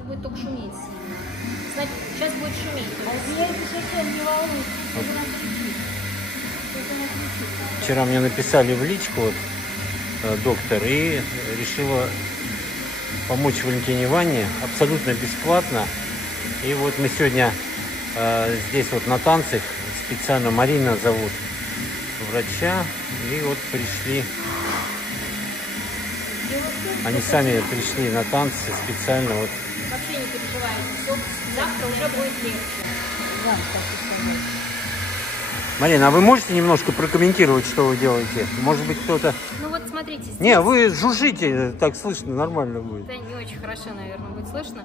Будет только шуметь сильно. Значит, сейчас будет шуметь. Я это совсем не волнуюсь. Вчера мне написали в личку вот, доктор, и решила помочь Валентине Ивановне абсолютно бесплатно. И вот мы сегодня здесь вот на танцах, специально Марина зовут врача, и вот пришли, они сами пришли на танцы специально. Вот. Вообще не переживайте, все, завтра уже будет легче. Вам так и сказать. Марина, а вы можете немножко прокомментировать, что вы делаете? Может быть, кто-то... Ну вот смотрите. Здесь... Не, вы жужжите, так слышно, нормально будет. Это не очень хорошо, наверное, будет слышно.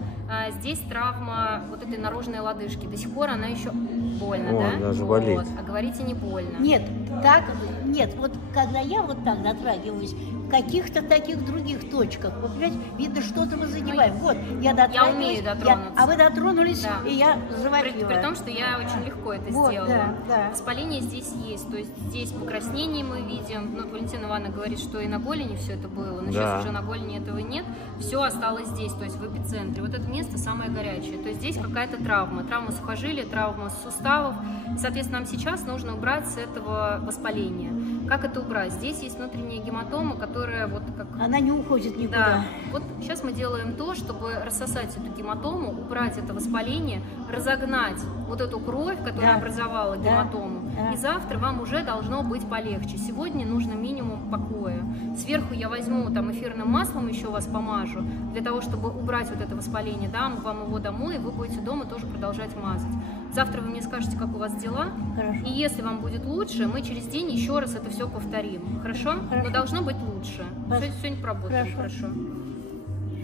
Здесь травма вот этой наружной лодыжки. До сих пор она еще больно, О, да? даже болит. А говорите, не больно. Нет, так, нет, вот когда я вот так дотрагиваюсь, в каких-то таких других точках, вы понимаете, видно, что-то мы задеваем. Вот, я дотрагиваюсь. Я умею дотронуться. А вы дотронулись, да. И я заводила. При том, что я очень легко это вот, сделала. Да. Воспаление здесь есть, то есть здесь покраснение мы видим. Ну, Валентина Ивановна говорит, что и на голени все это было, но сейчас уже на голени этого нет. Все осталось здесь, то есть в эпицентре. Вот это место самое горячее. То есть здесь какая-то травма. Травма сухожилия, травма суставов. И, соответственно, нам сейчас нужно убрать с этого воспаления. Как это убрать? Здесь есть внутренняя гематома, которая вот как... Она не уходит никуда. Да. Вот сейчас мы делаем то, чтобы рассосать эту гематому, убрать это воспаление, разогнать вот эту кровь, которая образовала гематому. Да. И завтра вам уже должно быть полегче. Сегодня нужно минимум покоя. Сверху я возьму там эфирным маслом, еще вас помажу, для того, чтобы убрать вот это воспаление. Дам вам его домой, и вы будете дома тоже продолжать мазать. Завтра вы мне скажете, как у вас дела. Хорошо. И если вам будет лучше, мы через день еще раз это все повторим. Хорошо? Но должно быть лучше. Сегодня поработаем. Хорошо.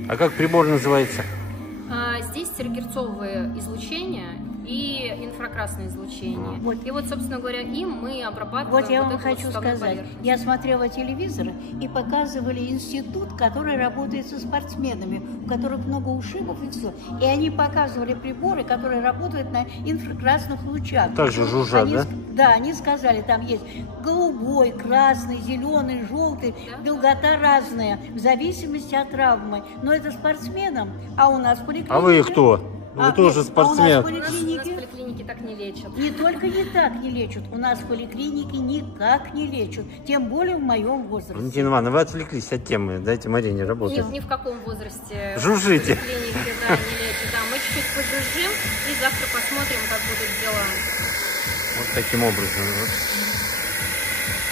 А как прибор называется? Здесь терагерцовые излучения и инфракрасное излучение. Вот. И вот, собственно говоря, им мы обрабатываем. Вот я вам хочу сказать, я смотрела телевизор, и показывали институт, который работает со спортсменами, у которых много ушибов и все. И они показывали приборы, которые работают на инфракрасных лучах. Также жужжат, да? Да, они сказали, там есть голубой, красный, зеленый, желтый, долгота разная, в зависимости от травмы. Но это спортсменам, а у нас в поликлинике... А вы кто? Вы тоже спортсмен. У нас в поликлинике так не лечат. Не только не так не лечат, у нас в поликлинике никак не лечат, тем более в моем возрасте. Валентина Ивановна, вы отвлеклись от темы, дайте Марине работать. Ни в каком возрасте. Жужжите. В поликлинике, да, не лечат. Да, мы чуть-чуть пожужжим и завтра посмотрим, как будут дела. Вот таким образом.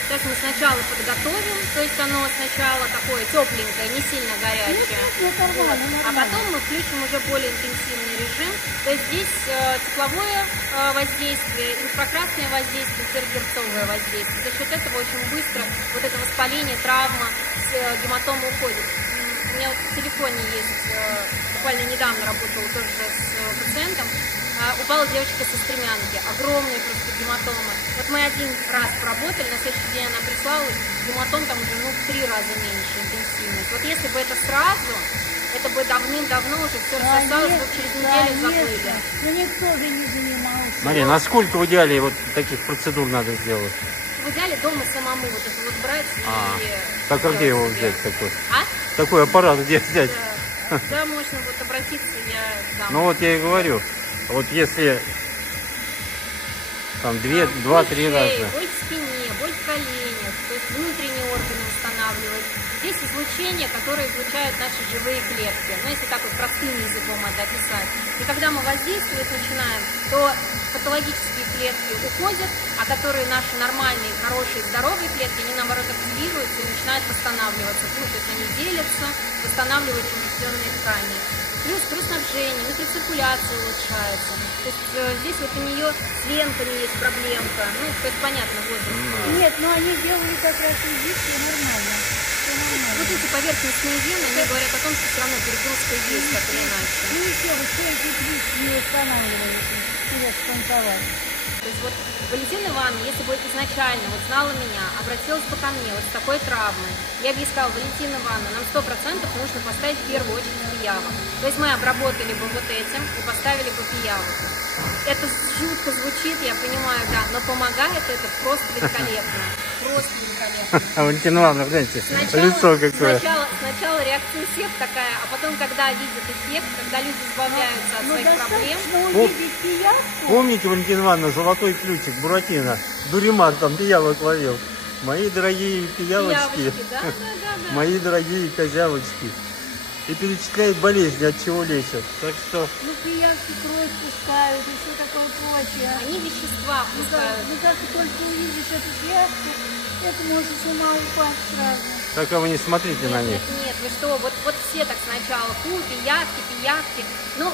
Сейчас мы сначала подготовим, то есть оно сначала такое тепленькое, не сильно горячее. Нормально. А потом мы включим уже более интенсивный режим. То есть здесь тепловое воздействие, инфракрасное воздействие, терагерцовое воздействие. За счет этого очень быстро вот это воспаление, травма, гематома уходит. У меня вот в телефоне есть, буквально недавно работала тоже с пациентом, упала девочка со стремянки, огромные просто гематомы. Вот мы один раз поработали, на следующий день она прислала, гематом там уже, в 3 раза меньше интенсивность. Вот если бы это сразу, это бы давным-давно уже все рассосалось, вот через неделю заплыли. Но никто же не занимался. Марина, а сколько в идеале вот таких процедур надо сделать? В идеале дома самому вот это вот брать и... Так, а где его взять такой? А? Такой аппарат где взять? Да, можно вот обратиться, я дам. Ну вот я и говорю, вот если там 2-3 раза. Боль в спине, боль в коленях, то есть внутренние органы восстанавливать. Здесь излучение, которое излучают наши живые клетки. Ну, если так вот простым языком это описать. И когда мы воздействовать начинаем, то патологические клетки уходят, а которые наши нормальные, хорошие, здоровые клетки, они наоборот активируются и начинают восстанавливаться. Ну, то есть они делятся, восстанавливают поврежденные ткани. Плюс кровоснабжение, микроциркуляция улучшается. То есть здесь вот у нее с венками есть проблемка. Ну, то есть понятно, возраст. Нет, но они делали как раз и нормально. Вот эти поверхностные вены, они говорят о том, что все равно перегрузка есть, так или иначе. Ну и все, вот все эти плюсы не восстанавливаются. Привет, станцевать. То есть вот Валентина Ивановна, если бы изначально вот знала меня, обратилась бы ко мне вот с такой травмой, я бы ей сказала: Валентина Ивановна, нам 100% нужно поставить в первую очередь пиявок. То есть мы обработали бы вот этим и поставили бы пиявок. Это жутко звучит, я понимаю, да, но помогает это просто великолепно. просто великолепно. Валентина Ивановна, гляньте, лицо какое. Сначала реакция всех такая, а потом, когда видят эффект, когда люди избавляются от своих проблем. Увидеть пиявку. Помните, Валентина Ивановна, золотой ключик Буратино? Дуримар там пиявок ловил. Мои дорогие пиявочки, Да. мои дорогие козявочки. И перечисляет болезни, от чего лечат. Так что... Ну, пиявки кровь пускают и все такое прочее. Они вещества пускают. Ну, как только увидишь эту пиявку, это может с ума упасть сразу. Только вы не смотрите на них. Нет, вы что, вот все так сначала, пиявки. Ну,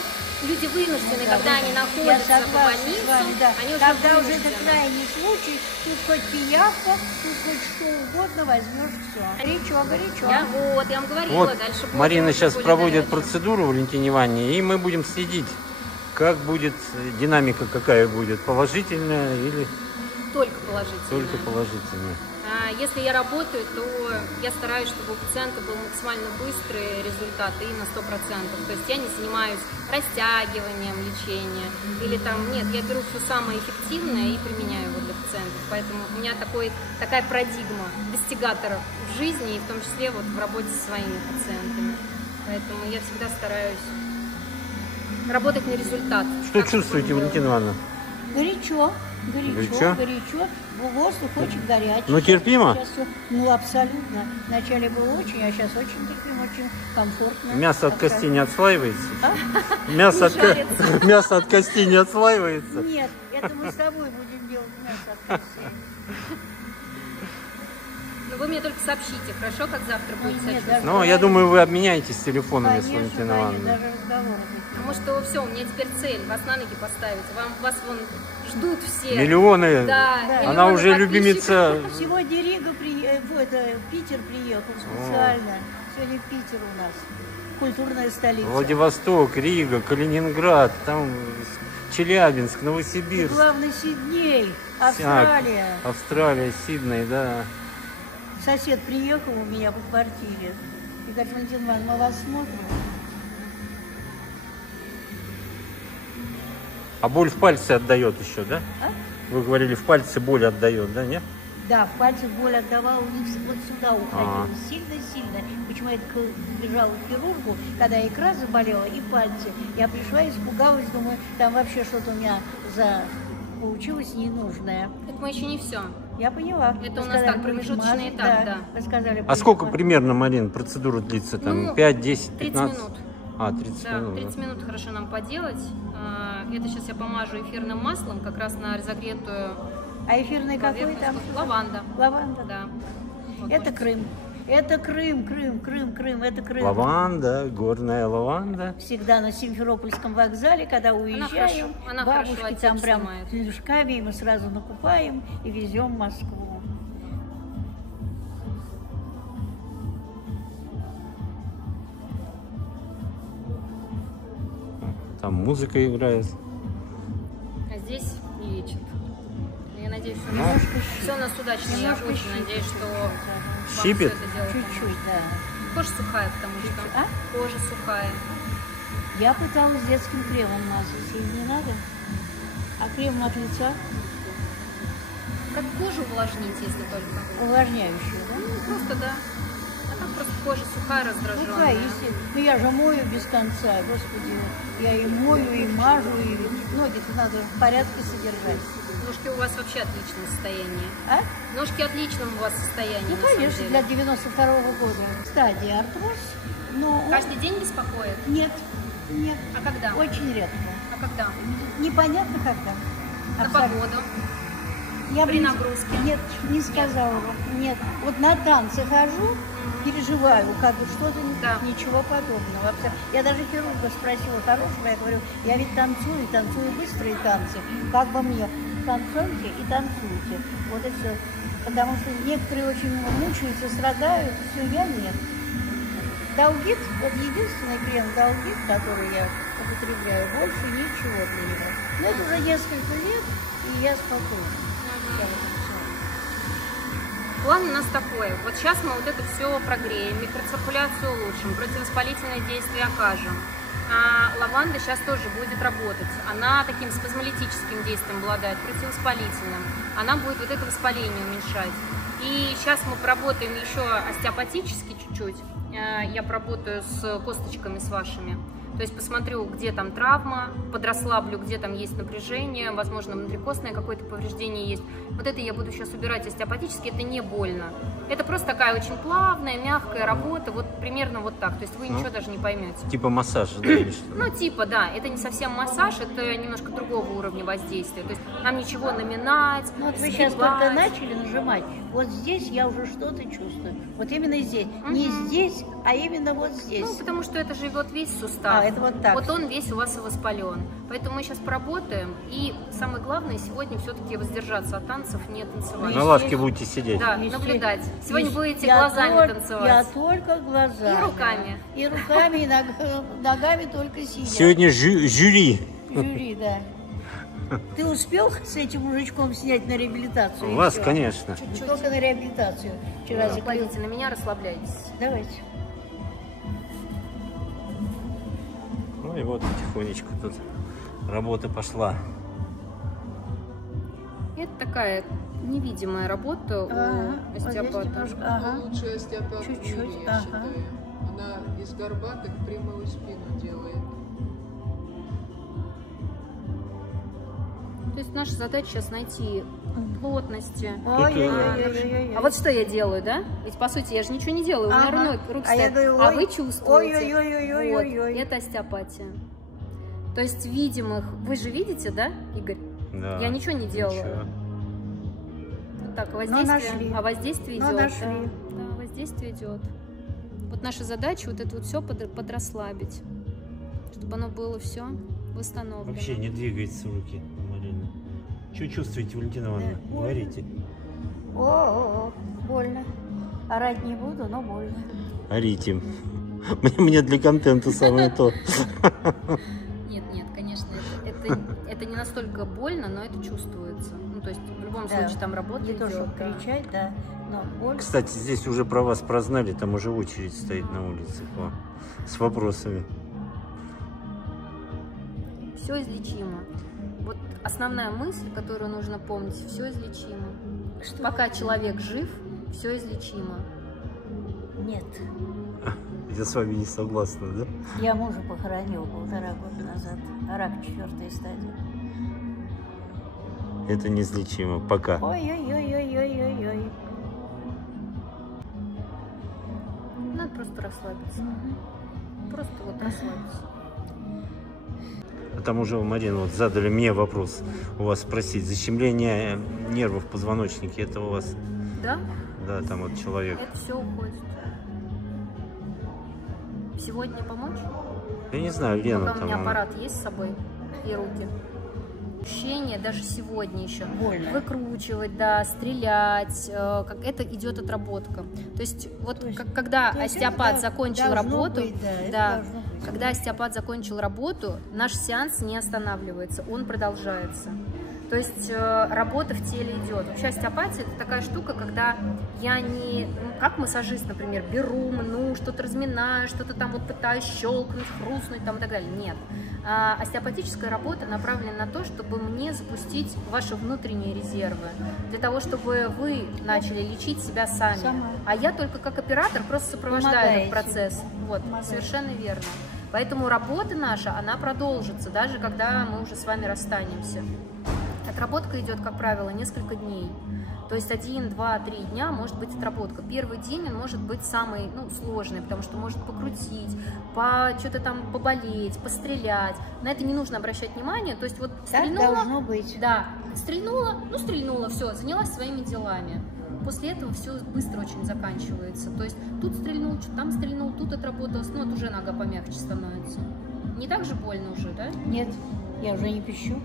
люди вынуждены, когда они находятся в больнице, да. они уже когда уже вынуждены. это крайний случай, тут хоть пиявка, тут хоть что угодно возьмешь, все. Горячо. Я вам говорила, Вот дальше будет Марина сейчас более проводит горячо. процедуру Валентине Ивановне, и мы будем следить, как будет, динамика какая будет, положительная или Только положительно. только положительная. Если я работаю, то я стараюсь, чтобы у пациента был максимально быстрый результат и на 100%. То есть я не занимаюсь растягиванием лечения или там, нет, я беру все самое эффективное и применяю его для пациентов. Поэтому у меня такая парадигма достигаторов в жизни и в том числе вот в работе со своими пациентами. Поэтому я всегда стараюсь работать на результат. Что Так, чувствуете, чтобы Валентина Ивановна? Горячо. Воздух очень горячий. Ну, терпимо? Сейчас всё- ну, абсолютно. Вначале было очень, а сейчас очень терпимо, очень комфортно. Мясо от Абсолютно. костей не отслаивается? А? Мясо Не жарится. мясо от костей не отслаивается? Нет, это мы с тобой будем делать мясо от костей. Ну, вы мне только сообщите, хорошо, как завтра будет себя нет, чувствовать? Ну, я думаю, вы обменяетесь телефонами с Конечно, Валентиной конечно, Ивановной. даже разговоры такие. Потому что все, у меня теперь цель вас на ноги поставить. Вас вон ждут все. Миллионы. Да, Да. миллионы Она уже подписчиков. любимица. Сегодня Рига, Питер приехал специально. Сегодня Питер у нас. Культурная столица. Владивосток, Рига, Калининград, там Челябинск, Новосибирск. Главный Сидней, Австралия. Австралия, Сидней, да. Сосед приехал у меня по квартире и говорит: Валентина Ивановна, мы вас смотрим. А боль в пальце отдает еще, да? А? Вы говорили, в пальце боль отдает, да, нет? Да, в пальцах боль отдавала, у них вот сюда уходила, сильно-сильно. Почему я бежала к хирургу, когда икра заболела и пальцы. Я пришла, испугалась, думаю, там вообще что-то у меня получилось ненужное. Это мы еще не все. Я поняла. Это у Вы нас сказали, так, промежуточный будешь этап, мазать, да. Вы сказали, А будешь сколько мазать. примерно, Марин, процедура длится? Там Ну, 5, 10, 30 15? минут. А, 30 Да, минут. 30 минут хорошо нам поделать. Это сейчас я помажу эфирным маслом, как раз на разогретую А эфирный какой поверхность. там? Лаванда. Лаванда. Да. Вот Это можете. Крым. Это Крым, это Крым. Лаванда, горная лаванда. Всегда на Симферопольском вокзале, когда уезжаем, она бабушки хорошо там отзыв прям снимает. с мешками, и мы сразу накупаем и везем в Москву. Там музыка играет. А здесь не лечат. Я надеюсь, что Немножко все у нас удачно. Я немножко очень щипет. надеюсь, что вам Щипет? всё это дело Чуть-чуть, да. поможет. Кожа сухая, потому что А? кожа сухая. Я пыталась детским кремом мазать, и не надо. А крем от лица Как кожу увлажнить, если только. увлажняющий, да? Ну, просто да. А так просто кожа сухая, раздраженная. Сухая, естественно. Ну я же мою без конца, господи. Я и мою, и мажу, и ноги-то надо в порядке содержать. Ножки у вас вообще отличное состояние. А? Ножки отличном у вас состоянии, Ну, на самом конечно, деле. для 92-го года. Стадия артроз, но... он- Каждый день беспокоит? Нет, А когда? очень редко. А когда? Непонятно когда. На Абсолютно. погоду? Я При бы- нагрузке? Нет, не сказала бы. Нет. Вот на танцы хожу, переживаю, как бы что-то Да. ничего подобного. Вообще. Я даже хирурга спросила хорошего, я говорю, я ведь танцую быстрые танцы. Как бы мне танцуйте и танцуйте. Вот и все. Потому что некоторые очень мучаются, страдают, все, я нет. Далгит, вот единственный крем Далгит, который я употребляю, больше ничего для него. Но это уже несколько лет, и я спокойна. Я вот всё. План у нас такой. Вот сейчас мы вот это все прогреем, микроциркуляцию улучшим, противовоспалительное действие окажем. лаванда сейчас тоже будет работать. Она таким спазмолитическим действием обладает, противовоспалительным. Она будет вот это воспаление уменьшать. И сейчас мы поработаем еще остеопатически чуть-чуть. Я поработаю с косточками с вашими. То есть посмотрю, где там травма, подрасслаблю, где там есть напряжение, возможно, внутрикостное какое-то повреждение есть. Вот это я буду сейчас убирать остеопатически, это не больно. Это просто такая очень плавная, мягкая работа, вот примерно вот так. То есть вы ничего даже не поймете. Типа массажа, да, или что? Ну, типа, да. Это не совсем массаж, это немножко другого уровня воздействия. То есть нам ничего наминать, Ну, вот вы сейчас только начали нажимать. Вот здесь я уже что-то чувствую. Вот именно здесь. Не здесь, а именно вот здесь. Ну, потому что это живет весь сустав. Это вот так. Вот он весь у вас и воспален. Поэтому мы сейчас поработаем. И самое главное сегодня все-таки воздержаться от танцев, не танцевать. На лавке будете сидеть. Да, наблюдать. Сегодня будете глазами танцевать. Я только глазами. И руками. И руками, и ногами только сидя. Сегодня жюри. Жюри, да. Ты успел с этим мужичком снять на реабилитацию? Вас, конечно. Только на реабилитацию. Вчера Кладите на меня, расслабляйтесь. Давайте. Ну и вот потихонечку тут работа пошла. Это такая невидимая работа у остеопата. Лучший остеопат в Чуть-чуть, мире, я считаю. Она из горбатых прямую спину делает. То есть наша задача сейчас найти плотности. Ой-ой-ой-ой-ой. А вот что я делаю, да? Ведь по сути я же ничего не делаю, у меня руки стоят. А вы чувствуете. Ой-ой-ой-ой-ой-ой. Вот, это остеопатия. То есть видимых, вы же видите, да, Игорь? Да. Я ничего не делаю. Ничего. Вот так, воздействие, а воздействие идет. Нашли. Да, воздействие идет. Вот наша задача вот это вот все подрасслабить, чтобы оно было все восстановлено. Вообще не двигаются руки, Марина. Что чувствуете, Валентина Ивановна? Говорите. О, больно. Орать не буду, но больно. Орите. Мне для контента самое то. Нет, конечно, это не настолько больно, но это чувствуется. Ну, то есть в любом случае там работа Не то, чтобы идет. кричать, да, но боль. Кстати, здесь уже про вас прознали, там уже очередь стоит на улице с вопросами. Все излечимо. Вот основная мысль, которую нужно помнить, все излечимо. Пока человек жив, все излечимо. Нет. Я с вами не согласна, да? Я мужа похоронила 1,5 года назад. Рак 4-й стадии. Это неизлечимо. Пока. Ой-ой-ой-ой-ой-ой-ой. Надо просто расслабиться. Просто вот расслабиться. А там уже, Марина, вот задали мне вопрос у вас спросить. Защемление нервов в позвоночнике, это у вас? Да? Да, там вот человек. Это все уходит. Сегодня помочь? Я не знаю, вена Пока у там. меня аппарат есть с собой и руки. Ощущение даже сегодня еще. Больно. Выкручивать, да, стрелять. Как это идет отработка. То есть вот когда остеопат закончил работу, когда остеопат закончил работу, наш сеанс не останавливается, он продолжается. То есть работа в теле идет. Вообще остеопатия – это такая штука, когда я не, как массажист, например, беру, мну, что-то разминаю, что-то там вот пытаюсь щелкнуть, хрустнуть там и так далее. Нет. Остеопатическая работа направлена на то, чтобы мне запустить ваши внутренние резервы, для того, чтобы вы начали лечить себя сами. А я только как оператор просто сопровождаю этот процесс. Вот, совершенно верно. Поэтому работа наша, она продолжится, даже когда мы уже с вами расстанемся. Отработка идет, как правило, несколько дней. То есть 1, 2, 3 дня может быть отработка. Первый день он может быть самый сложный, потому что может покрутить, что-то там поболеть, пострелять. На это не нужно обращать внимание. То есть вот стрельнула, так должно быть. Да, стрельнула, стрельнула, все, занялась своими делами. После этого все быстро очень заканчивается. То есть тут стрельнул, что там стрельнул, тут отработалось, вот уже нога помягче становится. Не так же больно уже, да? Нет, я уже не пищу.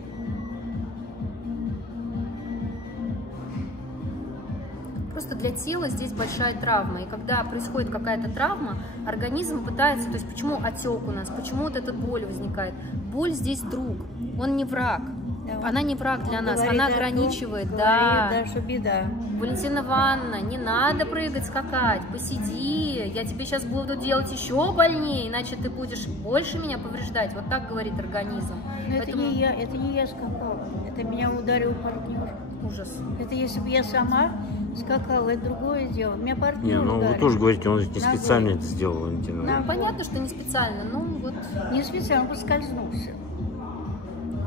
Просто для тела здесь большая травма. И когда происходит какая-то травма, организм пытается, то есть почему отек у нас, почему вот эта боль возникает? Боль здесь друг, он не враг. Да, Она не враг для он нас, говорит она о том, ограничивает, говорит, да. что беда. Валентина Ивановна, не надо прыгать, скакать, посиди, я тебе сейчас буду делать еще больнее, иначе ты будешь больше меня повреждать. Вот так говорит организм. Но Поэтому это не я скакала, это меня ударил партнер. ужас. Это если бы я сама скакала, это другое дело. Меня партнер Не, ну вы ударил. тоже говорите, он ведь не Ногой. специально это сделал, Валентина. Да. Ивановна. Понятно, что не специально, ну вот, Не специально, он поскользнулся.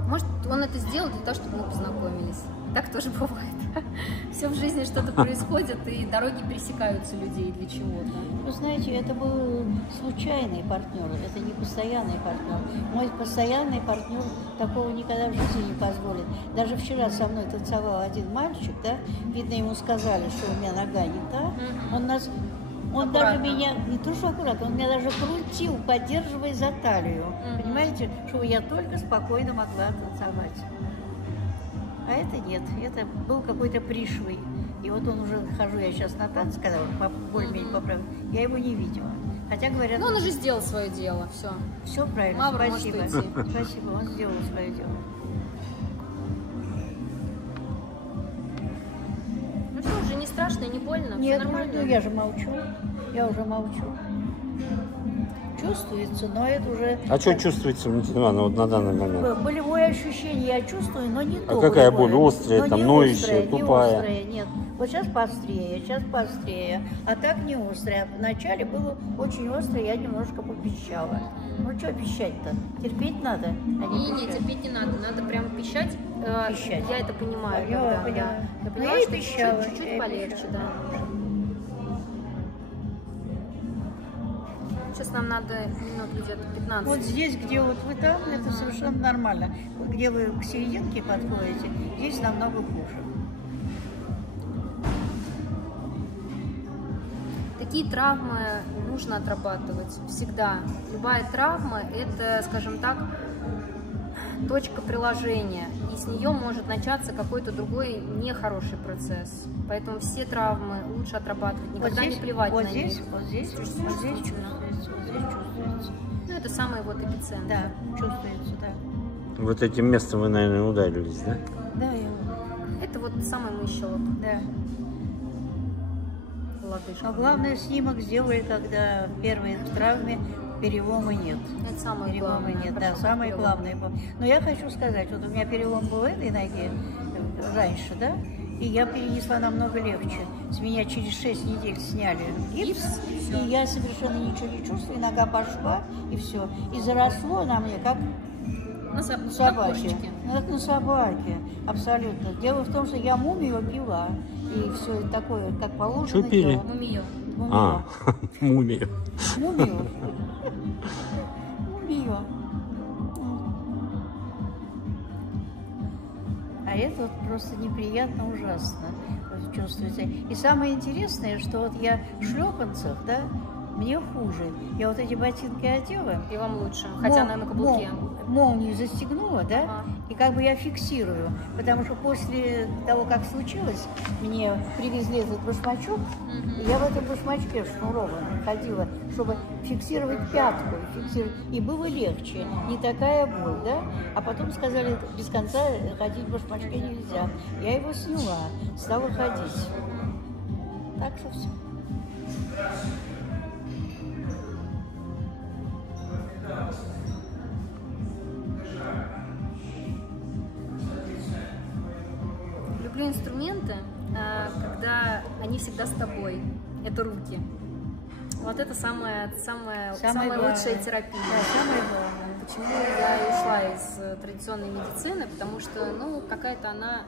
может, он это сделал для того, чтобы мы познакомились. Так тоже бывает. Все в жизни что-то происходит, и дороги пересекаются людей для чего-то. Вы знаете, это был случайный партнер, это не постоянный партнер. Мой постоянный партнер такого никогда в жизни не позволит. Даже вчера со мной танцевал один мальчик, да, видно, ему сказали, что у меня нога не та. Он даже меня, не то что аккуратно, он меня даже крутил, поддерживая за талию. Понимаете, чтобы я только спокойно могла танцевать. А это нет, это был какой-то пришлый. И вот он уже, хожу я сейчас на танцы, когда он более-менее поправил, я его не видела. Хотя говорят... Ну, он уже сделал свое дело, все. Все правильно, Мавра спасибо. может уйти. Спасибо, он сделал свое дело. Ну что, уже не страшно, не больно, Нет, все нормально. ну я же молчу, я уже молчу. Чувствуется, но это уже... А что чувствуется, Валентина Ивановна, вот на данный момент? Болевое ощущение я чувствую, но не то. какая болевое. боль? Острая, Но там, не ноющая, острая, тупая? Не острая, нет. Вот сейчас пострее, а так не острая. Вначале было очень острое, я немножко попищала. Ну что пищать-то? Терпеть надо, а не Не, пищать. терпеть не надо, надо прямо пищать. Пищать. Я это понимаю. Я когда, поняла. да. Я Ну, поняла, я и что пищала, чуть-чуть я и полегче, пищала. да. Сейчас нам надо минут где-то 15. Вот здесь, где вот вы там, это совершенно нормально. Вот где вы к серединке подходите, здесь намного хуже. Такие травмы нужно отрабатывать всегда. Любая травма – это, скажем так, точка приложения, и с нее может начаться какой-то другой нехороший процесс. Поэтому все травмы лучше отрабатывать, никогда вот здесь, не плевать вот на здесь, них. вот здесь, вот здесь чувствуется, вот здесь чувствуется. Ну, это самый вот эпицентр. Да, чувствуется, да. Вот этим местом вы, наверное, ударились, да? Да, я... Это вот самый мыщелок, Да. лодыжка. Но главное, снимок сделали, когда в первой травме перелома нет. Это самое Перелома главное. нет, да, Хорошо, самое перелом. главное. Но я хочу сказать, вот у меня перелом был в этой ноге раньше, да, и я перенесла намного легче. С меня через 6 недель сняли гипс, и я совершенно ничего не чувствую, нога пошла, и все. И заросло на мне, как На на собаке. собаке. Ну, как на собаке, абсолютно. Дело в том, что я мумию пила, и все такое, как положено. Что пили? делала. Мумию. Мумию. А, мумию. Мумию. Мумию. А это вот просто неприятно, ужасно вот чувствуется. И самое интересное, что вот я в шлепанцах, да, мне хуже. Я вот эти ботинки одела. И вам лучше, хотя она на каблуке. Молнию застегнула, да, Ага. и как бы я фиксирую. Потому что после того, как случилось, мне привезли этот башмачок, и я в этом башмачке шнурованном ходила, чтобы фиксировать пятку. И было легче, не такая боль, да. А потом сказали, без конца ходить в башмачке нельзя. Я его сняла, стала ходить. Так что все. Люблю инструменты, когда они всегда с тобой. Это руки. Вот это самая главное. лучшая терапия. Да, самое главное. Почему я и ушла из традиционной медицины? Потому что, ну, какая-то она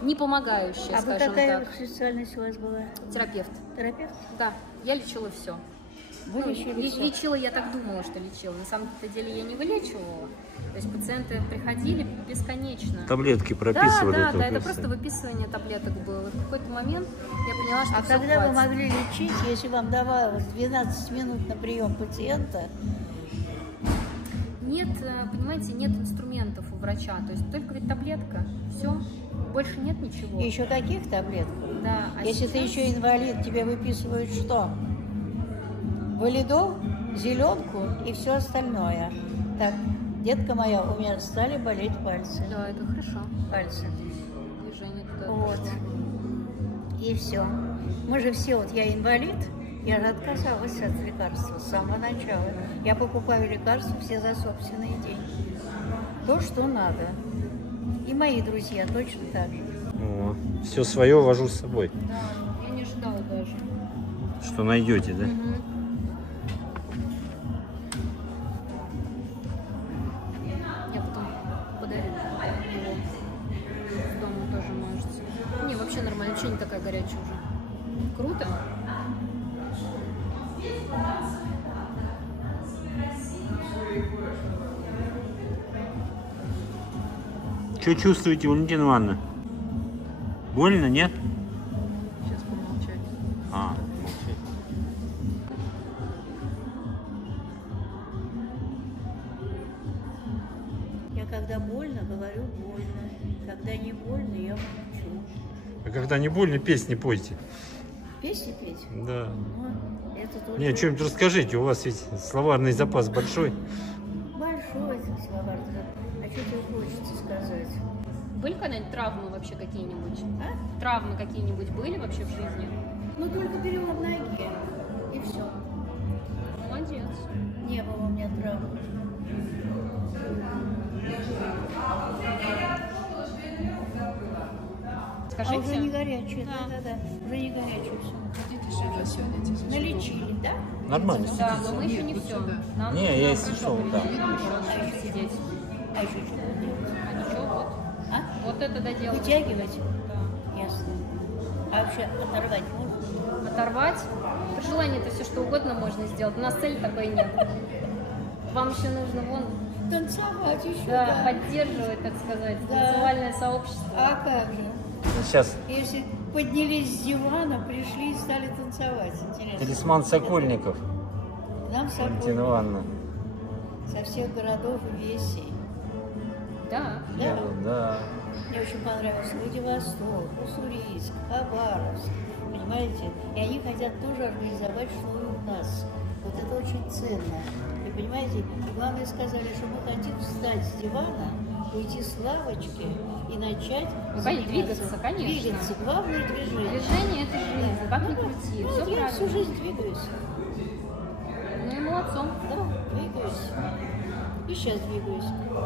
не помогающая, А вы скажем какая так. специальность у вас была? Терапевт. Терапевт? Да, я лечила все. Вы лечили всё? Лечила, я так думала, что лечила. На самом деле я не вылечивала. То есть пациенты приходили бесконечно. Таблетки прописывали. Да, только это и просто всё. выписывание таблеток было. И в какой-то момент я поняла, что А всё, когда вы хватит. могли лечить, если вам давалось 12 минут на прием пациента? Нет, понимаете, нет инструментов у врача. То есть только ведь таблетка. Все. Больше нет ничего. И еще каких таблеток? Да, а Если ты сейчас- еще инвалид, тебе выписывают что? Валидол, зеленку и все остальное. Так, Детка моя, у меня стали болеть пальцы. Да, это хорошо. Пальцы. Движение туда. Вот. И все. Мы же все, вот я инвалид, я же отказалась от лекарства с самого начала. Я покупаю лекарства все за собственные деньги. То, что надо. И мои друзья точно так же. Все свое вожу с собой. Да, я не ожидала даже. Что найдете, да? Я потом подарю его. Дома тоже можете. Не, вообще нормально, вообще не такая горячая уже. Круто. Что чувствуете, Валентина Ивановна? Больно, нет? Сейчас помолчать. Молчать. Я когда больно, говорю больно. Когда не больно, я молчу. А когда не больно, песни пойте. Песни петь? Да. Ну, это тоже Нет, что-нибудь расскажите, у вас ведь словарный запас большой. большой словарный запас. А что тебе хочется сказать? Были когда-нибудь травмы вообще какие-нибудь? А? Травмы какие-нибудь были вообще в жизни? Ну, только перелом ноги. И все. Молодец. Не было у меня травм. Скажите. А уже не горячее, Да. да. Уже не горячее все. Хотите сюда сядете? Налечили, да? Нормально. Да, но мы еще не вот все. сюда. Нам Не, нужно я хорошо если шел, да. еще сидеть. А еще что делать? А ничего, вот. А? Вот это доделать. Вытягивать? Да. Ясно. А вообще оторвать можно? Оторвать. При желании это все что угодно можно сделать. У нас цели такой нет. Вам еще нужно вон Танцевать еще, да, поддерживать, так сказать, Да. танцевальное сообщество. А как же? Сейчас Если поднялись с дивана, пришли и стали танцевать. Интересно. талисман Сокольников, К нам Валентина Сокольников Ивановна. со всех городов и весей. Да. Да. Да. Мне очень понравился Владивосток, Уссурийск, Хабаровск, понимаете? И они хотят тоже организовать, что и у нас. Вот это очень ценно. Вы понимаете? И главное сказали, что мы хотим встать с дивана, уйти с лавочки и начать Ну, заниматься. двигаться, конечно. Двигаться. Главное движение. Движение это жизнь. Как ни крути. Ну, Все вот я всю правильно. жизнь двигаюсь. Ну и молодцом. Да, двигаюсь. И сейчас двигаюсь.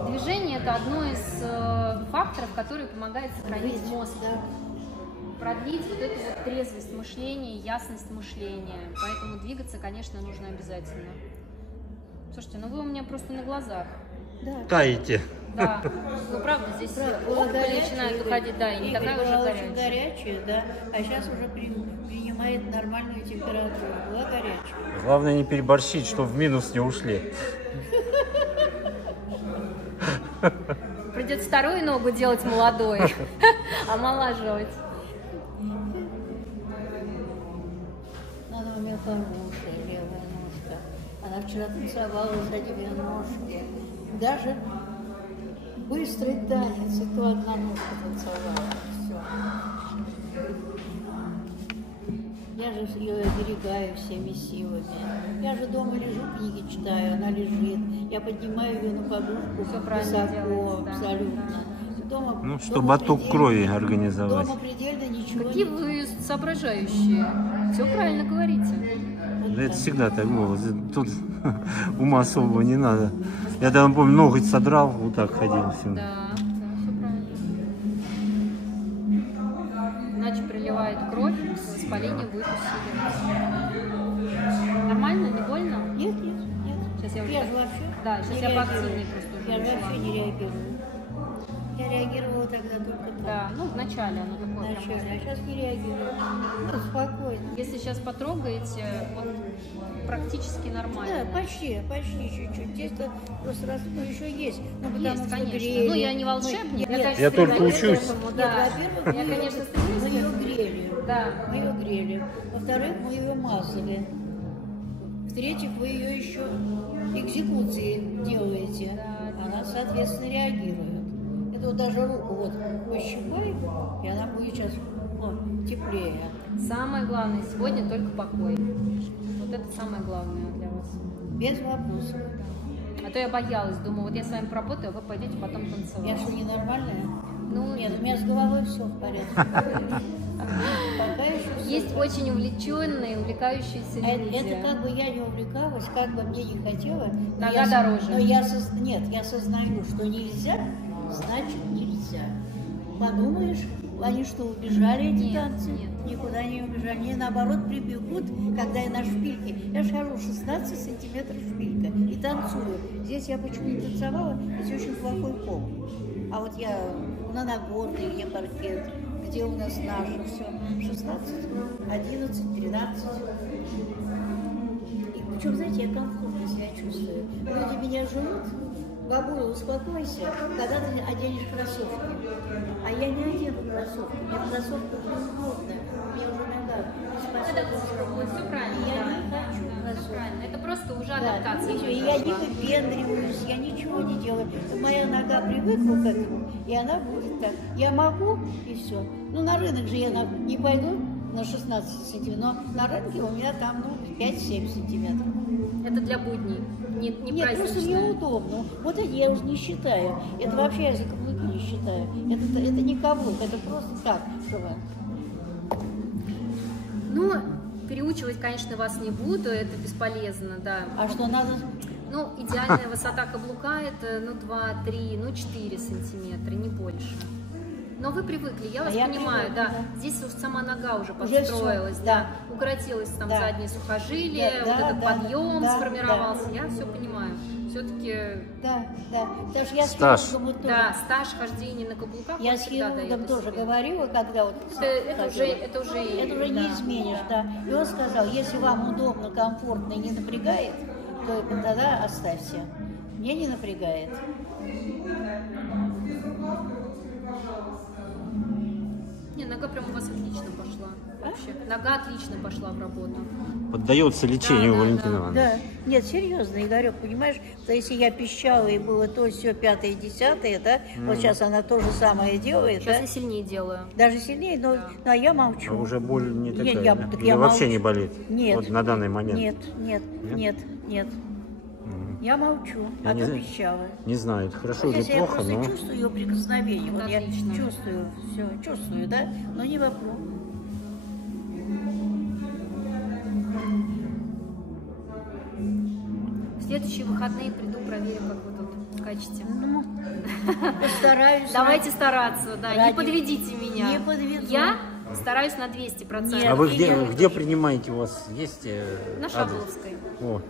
Движение это одно из факторов, который помогает сохранить Двигать, мозг. да. Продлить вот эту вот трезвость мышления, ясность мышления. Поэтому двигаться, конечно, нужно обязательно. Слушайте, ну вы у меня просто на глазах. Да. Таете. Да, ну правда, здесь Было опухоли горячее, начинают Игорь. уходить, да, и не Игорь, такая уже была очень горячая. горячая, да, а сейчас уже принимает нормальную температуру. Была горячая. Главное не переборщить, чтобы в минус не ушли. Придется вторую ногу делать молодой, омолаживать. Она у меня хорошая, левая ножка. Она вчера танцевала за две ножки. Даже быстрый танец, и то одна ножка танцевала. Все. Я же ее оберегаю всеми силами. Я же дома лежу, книги читаю, она лежит. Я поднимаю ее на подушку Всё правильно высоко, делаете, да. абсолютно. Дома, Ну, дома чтобы отток предельно- крови организовать. Дома предельно ничего Какие не... вы соображающие. Все правильно говорите. Да это всегда так было. Тут ума особого не надо. Я там помню, ноготь содрал, вот так ходил всегда. Да, все правильно. Иначе приливает кровь, воспаление будет усиливаться. Нормально, не больно? Нет, нет, нет. Сейчас я уже Я так- же вообще Да, сейчас не я по реагирую. активней просто уже Я же начала. вообще не реагирую. Я реагировала тогда только так. Да, ну вначале оно такое. прям Вначале, а сейчас не реагирую. Ну, спокойно. Если сейчас потрогаете, вот практически нормально. Да, почти чуть-чуть. Здесь-то просто раз, ну, еще есть. Ну, потому Есть, что конечно. грели. Ну, я не волшебник. Нет, конечно, Я только стремлюсь к учусь. этому, Нет, да. во-первых, Я, конечно, стремлюсь мы к ее этому. грели. Да. Мы ее грели. Во-вторых, мы ее мазали. В-третьих, вы ее еще экзекуции делаете. Да. Она, соответственно, реагирует. Это вот даже руку вот пощипай, и она будет сейчас теплее. Самое главное сегодня только покой. Вот это самое главное для вас. Без вопросов. А то я боялась, думаю, вот я с вами поработаю, а вы пойдете потом танцевать. Я что, ненормальная? Ну, Нет, у меня с головой все в порядке. Пока еще всё. есть очень увлеченные, увлекающиеся люди. Это как бы я не увлекалась, как бы мне не хотелось. но Нога я дороже. Но нет, я осознаю, что нельзя, значит нельзя. Подумаешь, они что, убежали эти Нет, танцы? нет. Никуда не убежали. Они наоборот прибегут, когда я на шпильке. Я же хожу 16 сантиметров шпилька и танцую. Здесь я почему не танцевала, здесь очень плохой пол. А вот я на Нагорной, где паркет, где у нас наши, все, 16, 11, 13. И причем, знаете, я комфортно себя чувствую. Люди меня жрут, бабуля, успокойся, когда ты оденешь кроссовки. А я не одену кроссовки, мне в кроссовках неудобно, мне уже нога не Все правильно. Я да, не да, хочу да, кроссовки. правильно. Это просто уже Да, адаптация. и всё, и я не выпендриваюсь, я ничего не делаю. Моя нога привыкла к этому, и она будет так. Я могу, и все. Ну, на рынок же я не пойду на 16 сантиметров, но на рынке у меня там, 5-7 сантиметров. Это для будней, не Нет, просто мне праздничной. удобно. Вот это я уже не считаю. Это вообще я за каблуки не считаю. Это не каблук, это просто так, чтобы... Ну, переучивать, конечно, вас не буду, это бесполезно, да. А что надо? Ну, идеальная высота каблука это, 2, 3, 4 сантиметра, не больше. Но вы привыкли, я вас я понимаю, привыкла, да. да. Здесь уж сама нога уже Уже подстроилась, всё, да. да. Укоротилось там Да. заднее сухожилие, Да, вот этот да, подъем да, сформировался, я все понимаю. Все-таки, Да. Потому что я Стаж. с хирургом тоже... да, стаж хождения на каблуках Я он с всегда дает хирургом о тоже себе. говорила, когда вот... Это уже Это не изменишь, да. И он сказал, если вам удобно, комфортно и не напрягает, то тогда оставьте. Мне не напрягает. Не, нога прям у вас отлично пошла. Вообще. Нога отлично пошла в работу. Поддается лечению, Да, да, Валентина да. Ивановна. Да, нет, серьезно, Игорек, понимаешь, то если я пищала и было то, все, 5-е, 10-е, да, вот сейчас она то же самое делает, Сейчас да, я сильнее делаю. даже сильнее, но а я молчу. А уже боль не такая, я- да? так Или я вообще молчу. не болит? Нет. Вот на данный момент? Нет. Я молчу, Я а не то знаю. пищала. Не знаю, это хорошо или Здесь я плохо, просто но... чувствую ее прикосновение, вот я Отлично. чувствую, все, чувствую, да, но не вокруг. В следующие выходные приду, проверим, как вы тут скачете. Ну, постараюсь. Давайте стараться, да, не Ради- подведите меня. Не подведу. Я стараюсь на 200%. Нет. А вы и где, я где тоже. принимаете? У вас есть На адрес? Шаболовской. О,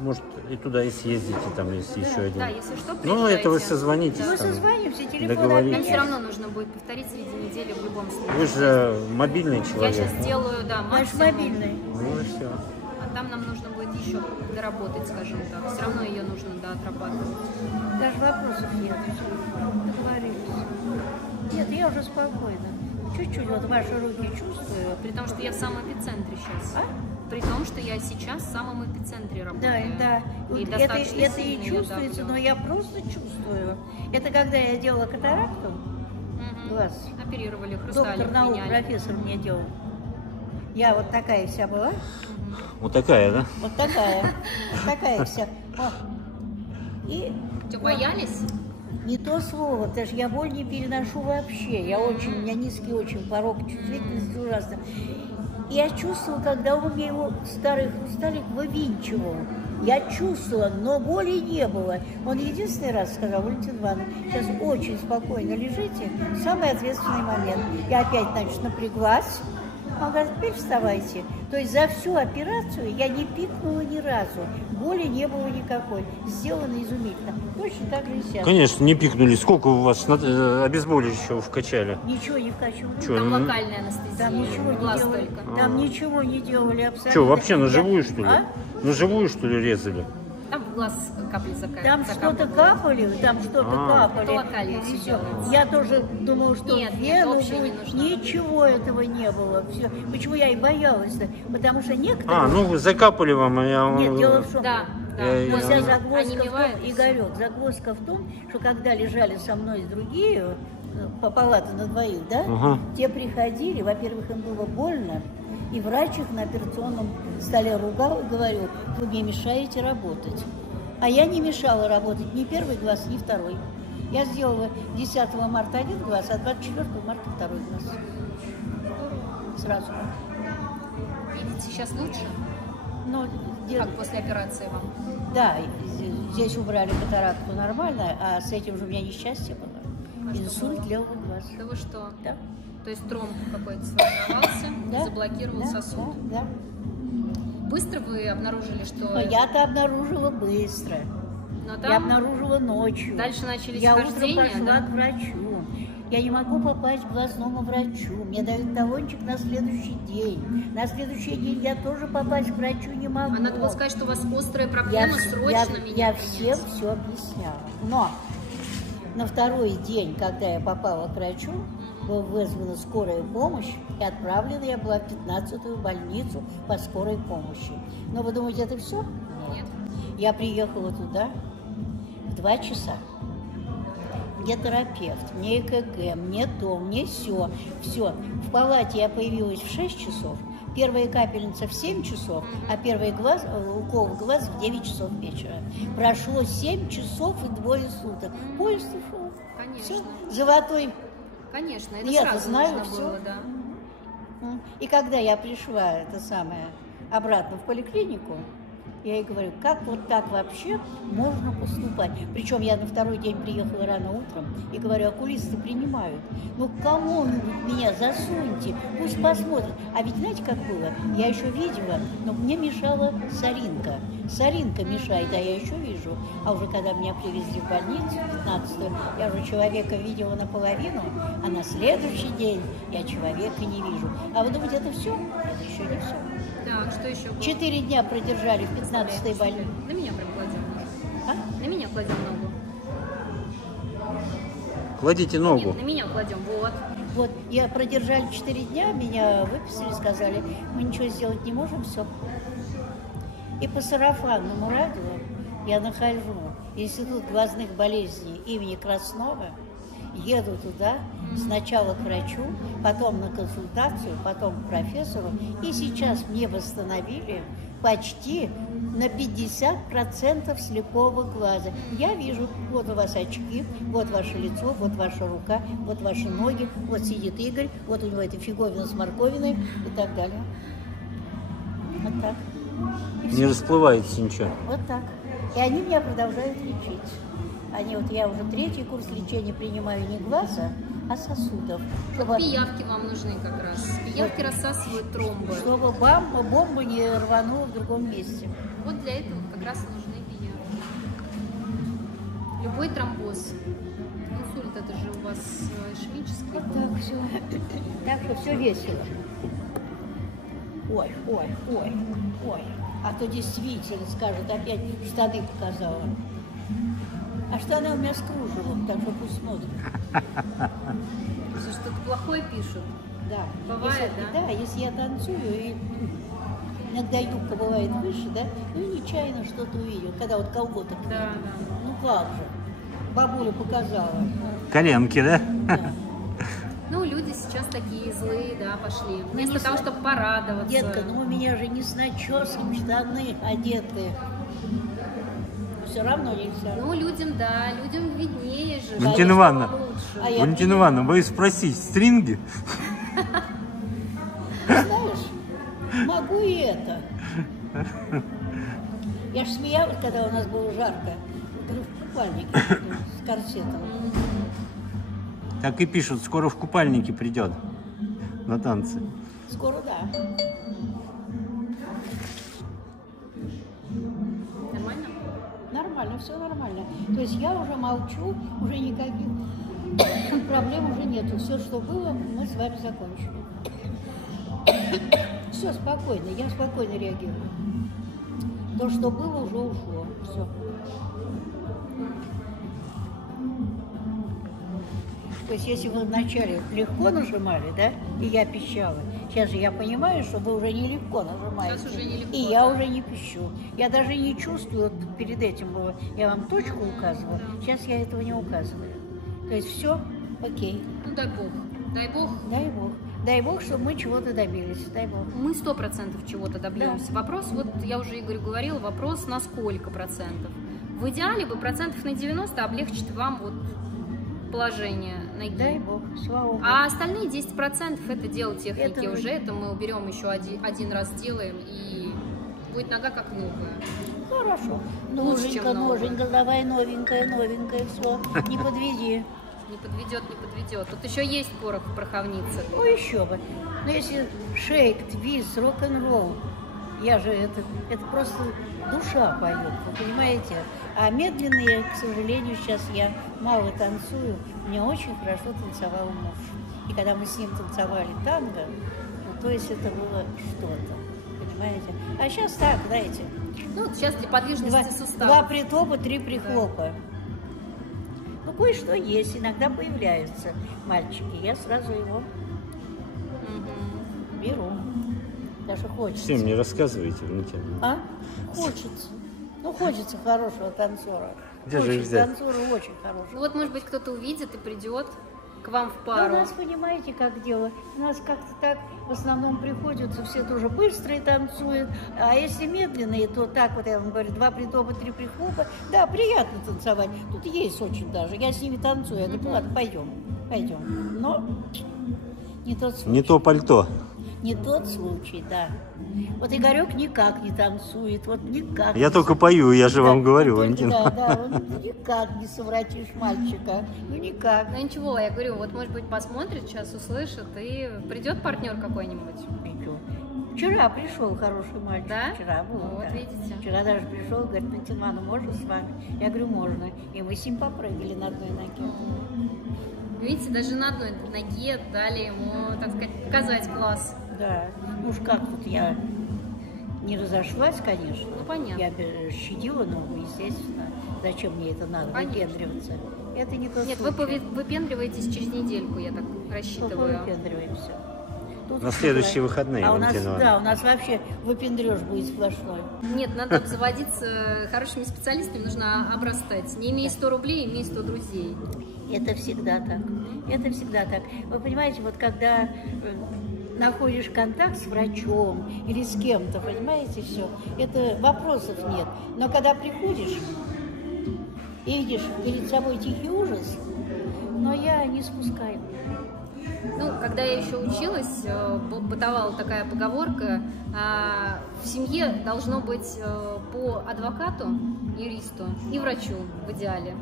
может, и туда и съездите, там есть еще один. Да, если что, Ну, это вы приезжайте. созвонитесь. Мы там. созвонимся, телефон Договоритесь. Нам все обменяем. равно нужно будет повторить среди недели в любом случае. Вы же мобильный Я человек. сейчас сделаю, да, Наш максимум. мобильный. Ну и все. А там нам нужно будет еще доработать, скажем так. Все равно ее нужно, да, отрабатывать. Даже вопросов нет. Договорились. Нет, я уже спокойна. Чуть-чуть вот ваши руки чувствую. При том, что я в самом эпицентре сейчас. А? При том, что я сейчас в самом эпицентре Да, работаю. да. И Вот достаточно это сильно и я чувствуется, давлю. но я просто чувствую. Это когда я делала катаракту, Мгм. глаз, Оперировали, хрусталик доктор наук, меняли. профессор мне делал. Я вот такая вся была, Вот такая, да? вот такая вся. О. И Что, вот, боялись? не то слово, потому что я боль не переношу вообще. Я очень, у меня низкий очень порог чувствительности ужасно. И я чувствовала, когда он мне его старый хрусталик вывинчивал. Я чувствовала, но боли не было. Он единственный раз сказал: Валентина Ивановна, сейчас очень спокойно лежите, самый ответственный момент. Я опять, значит, напряглась. Он говорит: теперь вставайте. То есть за всю операцию я не пикнула ни разу. Боли не было никакой. Сделано изумительно. Точно так же и сейчас. Конечно, не пикнули. Сколько у вас обезболивающего вкачали? Ничего не вкачивала. Чё, Там ну, локальная анестезия. Там ничего не глаз делали. только. Там ничего не делали абсолютно. Что, вообще на Я- живую, что ли? А? На живую, что ли, резали? Там в глаз капли закапали. Там что-то капали, там что-то А. капали. Это локально И всё всё. делается. Я тоже думала, что Нет, в нет, вену вообще не будет. нужно. Ничего этого не было. Всё. Почему я и боялась-то? Потому что некоторые... А, ну вы закапали вам, а я... Нет, дело в том, Да, да. Я- вот вся я- загвоздка в том, Онемевает. Игорек, загвоздка в том, что когда лежали со мной другие, по палате на двоих, да, Ага. те приходили, во-первых, им было больно, и врач их на операционном столе ругал и говорил: вы мне мешаете работать. А я не мешала работать ни первый глаз, ни второй. Я сделала 10 марта один глаз, а 24 марта второй глаз. Сразу. Видите, сейчас лучше? Но, Как после операции вам? да, здесь убрали катаракту нормально, а с этим же у меня несчастье было. Инсульт левого глаза. Да вы что? Да. То есть тромб какой-то сформировался, Да, заблокировал да, сосуд. Да, Быстро вы обнаружили, что... Но я-то обнаружила быстро. Но Я там обнаружила ночью. дальше начались Я утром хождения, пошла да? к врачу. Я не могу попасть к глазному врачу. Мне дают талончик на следующий день. На следующий день я тоже попасть к врачу не могу. А надо было сказать, что у вас острая проблема, срочно я меня всем принять. все объясняла. Но на второй день, когда я попала к врачу, была вызвана скорая помощь, и отправлена я была в 15-ю больницу по скорой помощи. Но вы думаете, это все? Нет. Я приехала туда в 2 часа. Мне терапевт, мне ЭКГ, мне то, мне сё. Все. В палате я появилась в 6 часов, первая капельница в 7 часов, а первый укол в глаз в 9 часов вечера. Прошло 7 часов и 2 суток. Поезд ушел. Конечно. Все. Золотой. Конечно, это Я-то сразу знаю нужно всё. было, да. И когда я пришла, обратно в поликлинику, я ей говорю, как вот так вообще можно поступать? Причем я на второй день приехала рано утром и говорю, окулисты принимают. Ну кому-нибудь меня засуньте, пусть посмотрят. А ведь знаете, как было? Я еще видела, но мне мешала соринка. Соринка мешает, а я еще вижу. А уже когда меня привезли в больницу, 15-ю, я уже человека видела наполовину, а на следующий день я человека не вижу. А вы думаете, это все? Это еще не все. Так, что еще было? 4 дня продержали в 15-й больнице. На меня прям кладем. А? На меня кладем ногу. Кладите ногу. Нет, на меня кладем, вот. Вот, я продержали 4 дня, меня выписали, сказали, мы ничего сделать не можем, все. И по сарафанному радио я нахожу Институт глазных болезней имени Краснова, еду туда, сначала к врачу, потом на консультацию, потом к профессору, и сейчас мне восстановили почти на 50% слепого глаза. Я вижу, вот у вас очки, вот ваше лицо, вот ваша рука, вот ваши ноги, вот сидит Игорь, вот у него эта фиговина с морковиной и так далее. Вот так. И Не всё. расплывается ничего. Вот так. И они меня продолжают лечить. Я уже 3-й курс лечения принимаю не глаза, а сосудов. Чтобы, Пиявки вам нужны как раз. Пиявки рассасывают тромбы. чтобы бомба не рванула в другом месте. Вот для этого как раз и нужны пиявки. Любой тромбоз. Инсульт, это же у вас ишемический. Вот был. так все. Так что все весело. Ой. А то действительно скажут, опять штаны показала. А штаны у меня с кружевом, так что пусть смотрят. Если что-то плохое пишут. Да. Бывает, да? Да, если я танцую, и иногда юбка бывает выше, да, ну и нечаянно что-то увидел, когда вот колготок нет. Да. Ну как же, бабуля показала. Коленки, да? Да. Ну, люди сейчас такие злые, да, пошли. Ну, Вместо не того, с- чтобы порадоваться. Детка, ну у меня же не с начесом штаны одеты. Все равно нельзя. Ну, людям, да, людям виднее же. Валентина Конечно, Ивановна. лучше. А я Валентина Ивановна, вы спросите, стринги? Знаешь, могу и это. Я ж смеялась, когда у нас было жарко. Говорю, в купальнике с корсетом. Так и пишут, скоро в купальнике придет на танцы. Скоро, да. Нормально? Нормально, все нормально. То есть я уже молчу, уже никаких проблем уже нету. Все, что было, мы с вами закончили. Все спокойно, я спокойно реагирую. То, что было, уже ушло. Все. То есть, если вы вначале легко нажимали, да, и я пищала, сейчас же я понимаю, что вы уже нелегко нажимаете. Сейчас уже нелегко, и я уже не пищу. Я даже не чувствую, вот перед этим было, я вам точку указывала, сейчас я этого не указываю. То есть все окей. Ну, дай бог. Дай бог. Дай Бог. Дай Бог, чтобы мы чего-то добились. Дай Бог. Мы 100% чего-то добьемся. Да. Вопрос, вот я уже Игорю говорила, вопрос на сколько процентов. В идеале бы процентов на 90 облегчит вам вот положение ноги. Дай бог, слава богу. А остальные 10% это дело техники Это уже. Это мы уберем еще один раз сделаем, и будет нога как новая. Хорошо. Лучше, чем Ноженька, новая. ноженька, давай новенькая, все. Не подведи. Не подведет, не подведет. Тут еще есть порох в пороховнице. Ну еще бы. Но если шейк, твист, рок-н-ролл, я же это просто душа поет, вы понимаете? А медленные, к сожалению, сейчас я мало танцую. Мне очень хорошо танцевал муж. И когда мы с ним танцевали танго, ну, то есть это было что-то, понимаете? А сейчас так, знаете, Ну, вот сейчас для подвижности два суставов. притопа, 3 прихлопа. Ну, кое-что есть, иногда появляются мальчики. Я сразу его Мгм. беру. Даже хочется. Всем не рассказывайте, Валентина. А? Хочется. Ну, хочется хорошего танцора. Где же их Хочется взять? танцора очень хорошего. Ну, вот, может быть, кто-то увидит и придет к вам в Да у пару. нас, понимаете, как дело? У нас как-то так в основном приходится, все тоже быстрые танцуют. А если медленные, то так вот, я вам говорю, 2 притопа, 3 прихлопа. Да, приятно танцевать. Тут есть очень даже. Я с ними танцую. Я говорю, ну ладно, пойдем. Но не тот случай. Не то пальто. Не тот случай, да. Вот Игорек никак не танцует, вот никак. Я не только пою, я же Да, вам говорю, только, Валентина. Да, он никак не совратишь мальчика. Ну никак. Ну ничего, я говорю, вот может быть посмотрит, сейчас услышит, и придет партнер какой-нибудь. Ничего. Вчера пришел хороший мальчик. Да? Вчера был. Вот, да. видите. Вчера даже пришел, говорит, Валентина, можно с вами? Я говорю, можно. И мы с ним попрыгали на одной ноге. Видите, даже на одной ноге дали ему, так сказать, показать класс. Да. Ну уж как тут я не разошлась, конечно. Ну, понятно. Я щадила ногу, естественно. Зачем мне это надо, Конечно. выпендриваться? Это не тот Нет, вы случай. выпендриваетесь через недельку, я так Только рассчитываю. выпендриваемся. Тут На следующие выходные, А у нас, Валентина да, Ивановна. у нас вообще выпендреж будет сплошной. Нет, надо обзаводиться хорошими специалистами, нужно обрастать. Не имей 100 рублей, имей 100 друзей. Это всегда так. Это всегда так. Вы понимаете, вот когда находишь контакт с врачом или с кем-то, понимаете, все, это вопросов нет. Но когда приходишь и видишь перед собой тихий ужас, но я не спускаю. Ну, когда я еще училась, бытовала такая поговорка, в семье должно быть по адвокату, юристу и врачу в идеале.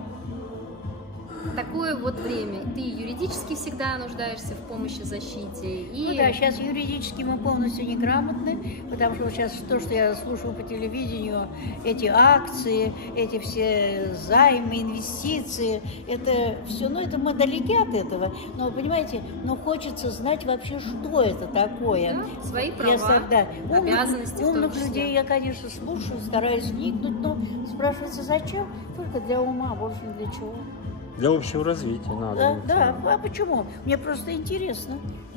Такое вот время. Ты юридически всегда нуждаешься в помощи, защите. И... Ну да, сейчас юридически мы полностью неграмотны, потому что вот сейчас то, что я слушаю по телевидению, эти акции, эти все займы, инвестиции, это все, ну это мы далеки от этого, но вы понимаете, но хочется знать вообще, что это такое. Да, свои права, Да, обязанности в том умных числе. людей я, конечно, слушаю, стараюсь вникнуть, но спрашивается, зачем? Только для ума, больше ни для чего. Для общего развития надо. Да, а почему? Мне просто интересно.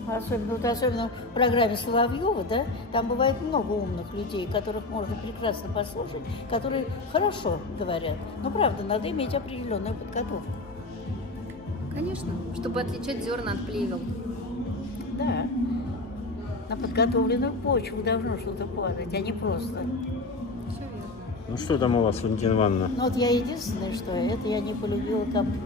Особенно в программе Соловьева, да, там бывает много умных людей, которых можно прекрасно послушать, которые хорошо говорят. Но правда, надо иметь определенную подготовку. Конечно, чтобы отличать зерна от плевел. Да. На подготовленную почву должно что-то падать, а не просто. Все верно. Ну что там у вас, Валентина Ивановна? Но вот я единственное, что это я не полюбила компьютер.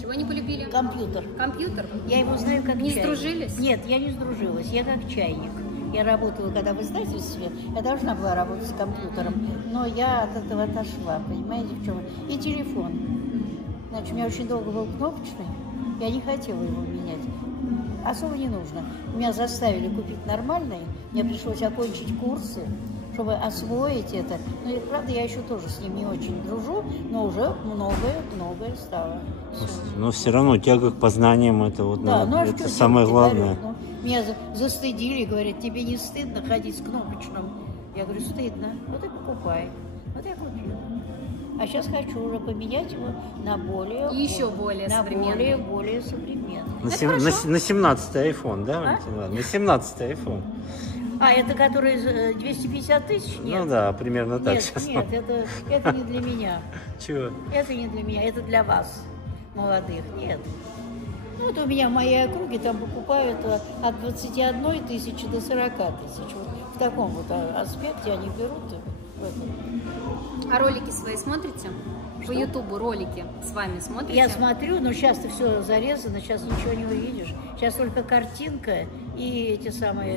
Чего не полюбили? Компьютер. Компьютер? Я его знаю как Не чайник. сдружились? Нет, я не сдружилась, я как чайник. Я работала, когда в издательстве, я должна была работать с компьютером, но я от этого отошла, понимаете, в чем? И телефон. Значит, у меня очень долго был кнопочный, я не хотела его менять. Особо не нужно. Меня заставили купить нормальный, мне пришлось окончить курсы, чтобы освоить это. Ну и правда, я еще тоже с ним не очень дружу, но уже многое стало. Всё. Но все равно тяга к познаниям, это вот Да, ну а это что самое делать, главное. говорю, ну, меня застыдили, говорят, тебе не стыдно ходить с кнопочным? Я говорю, стыдно. Вот и покупай. Вот я купила. А сейчас хочу уже поменять его на более... И еще более современный. более современный. На, Это сем- на хорошо. с- на 17-й iPhone, да, Валентина Ивановна? На 17-й iPhone. А, это который 250 тысяч? Нет. Ну да, примерно так Нет, сейчас. нет, это не для меня. Чего? Это не для меня, это для вас, молодых. Нет. Ну, это у меня в моей округе там покупают от 21 тысячи до 40 тысяч. Вот в таком вот аспекте они берут. А ролики свои смотрите? По Ютубу ролики с вами смотрите? Я смотрю, но сейчас-то все зарезано, сейчас ничего не увидишь. Сейчас только картинка и эти самые...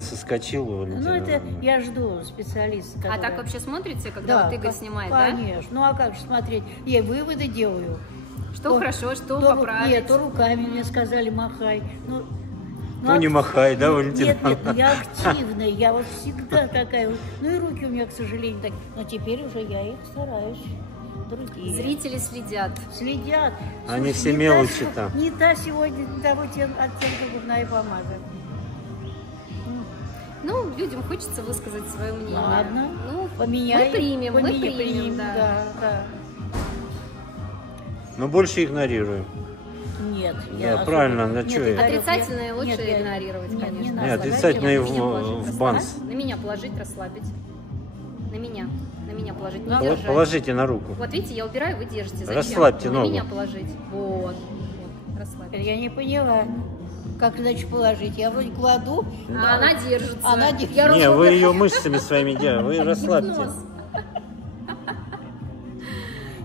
Соскочил у Валентины Ну, это Ивановны. я жду специалиста. А который- так вообще смотрите, когда вот Игорь снимает, да? Конечно. Ну, а как же смотреть? Я выводы делаю. Что хорошо, что то, поправить? Нет, то руками мне сказали махай. Ну, Ну, не махай, да, Валентина Нет, нет, Ивановна? я активная, я вот всегда такая. Ну и руки у меня, к сожалению, так. Но теперь уже я их стараюсь. Другие. Зрители следят. Следят. Они Слушай, все не та мелочи сего- там. Не та сегодня того оттенка губная помада. Ну, людям хочется высказать свое мнение. Ладно. Ну, Поменяем. мы примем, Поменяем, да. да. Но больше игнорируем. Нет, Да, правильно, на чё я? Отрицательное лучше игнорировать, нет, конечно. Не Не, надо. отрицательное На меня положить, в банс. расслабить. На меня положить, расслабить. На меня положить, не Пол- держать. Положите на руку. Вот видите, я убираю, вы держите. Зачем? Расслабьте На ногу. меня положить. Вот, расслабить. Я не поняла, как значит положить. Я вроде кладу, А она держится. Она держится. Я Не, руку вы убираю. ее мышцами своими делаете, вы расслабьте. Гипноз.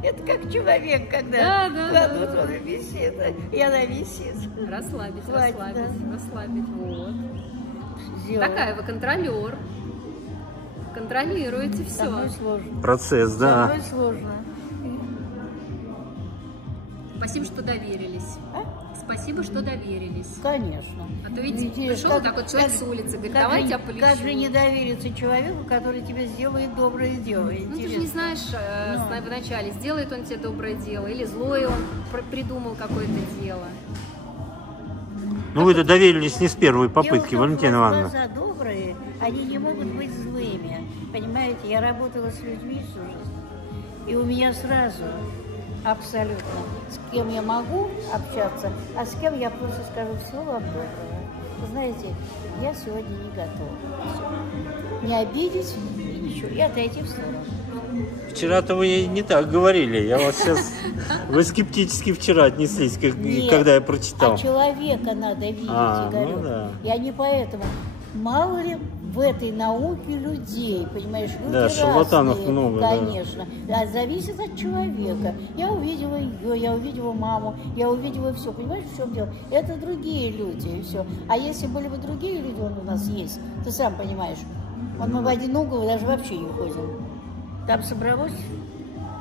это как человек, когда Да, кладут, да. он висит, и она висит. Расслабить, Хватит, расслабить. Вот. Сделала. Такая вы контролер. Контролируете Со мной все. сложно. Процесс, Со да. мной сложно. Спасибо, что доверились. А? Спасибо, что доверились. Конечно. А то видите, Интересно, пришел вот так вот человек с улицы, говорит, давай тебя полечу. Как же не довериться человеку, который тебе сделает доброе дело? Ну, ты же не Интересно. знаешь вначале, сделает он тебе доброе дело, или злое он придумал какое-то дело. Ну вы-то доверились не с первой Дело в попытки, том, Валентина что Ивановна. глаза добрые, они не могут быть злыми. Понимаете, я работала с людьми всю жизнь. И у меня сразу абсолютно, с кем я могу общаться, а с кем я просто скажу всего вам доброго. Вы знаете, я сегодня не готова. Всё. Не обидеть и ничего, и отойти в сторону. Вчера-то вы не так говорили. Я вас сейчас... Вы скептически вчера отнеслись, Нет, когда я прочитал. А человека надо видеть, А, Игорек. ну да. Я не поэтому. Мало ли в этой науке людей, понимаешь, люди Да, шарлатанов разные, много, да. конечно. А зависит от человека. Я увидела ее, я увидела маму, я увидела все. Понимаешь, в чем дело? Это другие люди, и все. А если были бы другие люди, он у нас есть, ты сам понимаешь. Мы в один угол даже вообще не ходим. Там собралось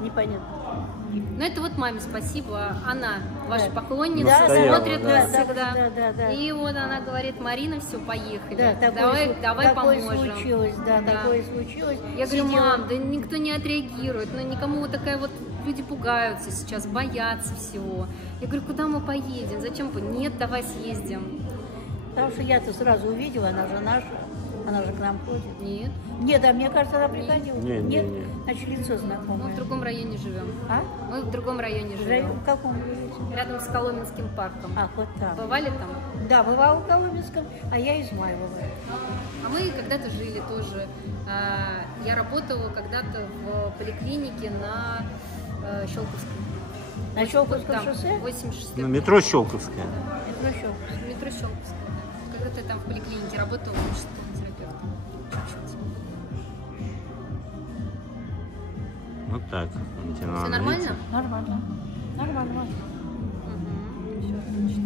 непонятно. Ну, это вот маме спасибо. Она, ваша Да. поклонница, Настояла, смотрит да. нас всегда. Да. И вот она говорит, Марина, все, поехали. Да, давай такое поможем. случилось, да, Да. такое случилось. Я говорю, Сидела- мам, да никто не отреагирует, ну никому вот такая вот, люди пугаются сейчас, боятся всего. Я говорю, куда мы поедем, зачем? Нет, давай съездим. Потому что я-то сразу увидела, она же наша, она же к нам ходит. Нет, Нет, а мне кажется, она приходила. Не. Нет, значит, лицо мы знакомое. в другом районе живем. А? Мы в другом районе живем. В каком живете? Рядом с Коломенским парком. А, вот там. Бывали там? Да, бывала в Коломенском, а я из Измайлова. А мы когда-то жили тоже. Я работала когда-то в поликлинике на Щелковском. На Щелковском Там, шоссе? 86 На метро Щелковская. Это на Щелковском. Метро Щелковская, да. Когда-то я там в поликлинике работала, терапевтом. Чуть-чуть. Вот так, Валентина Все Ивановна, нормально? видите? Нормально. Нормально. Все, отлично.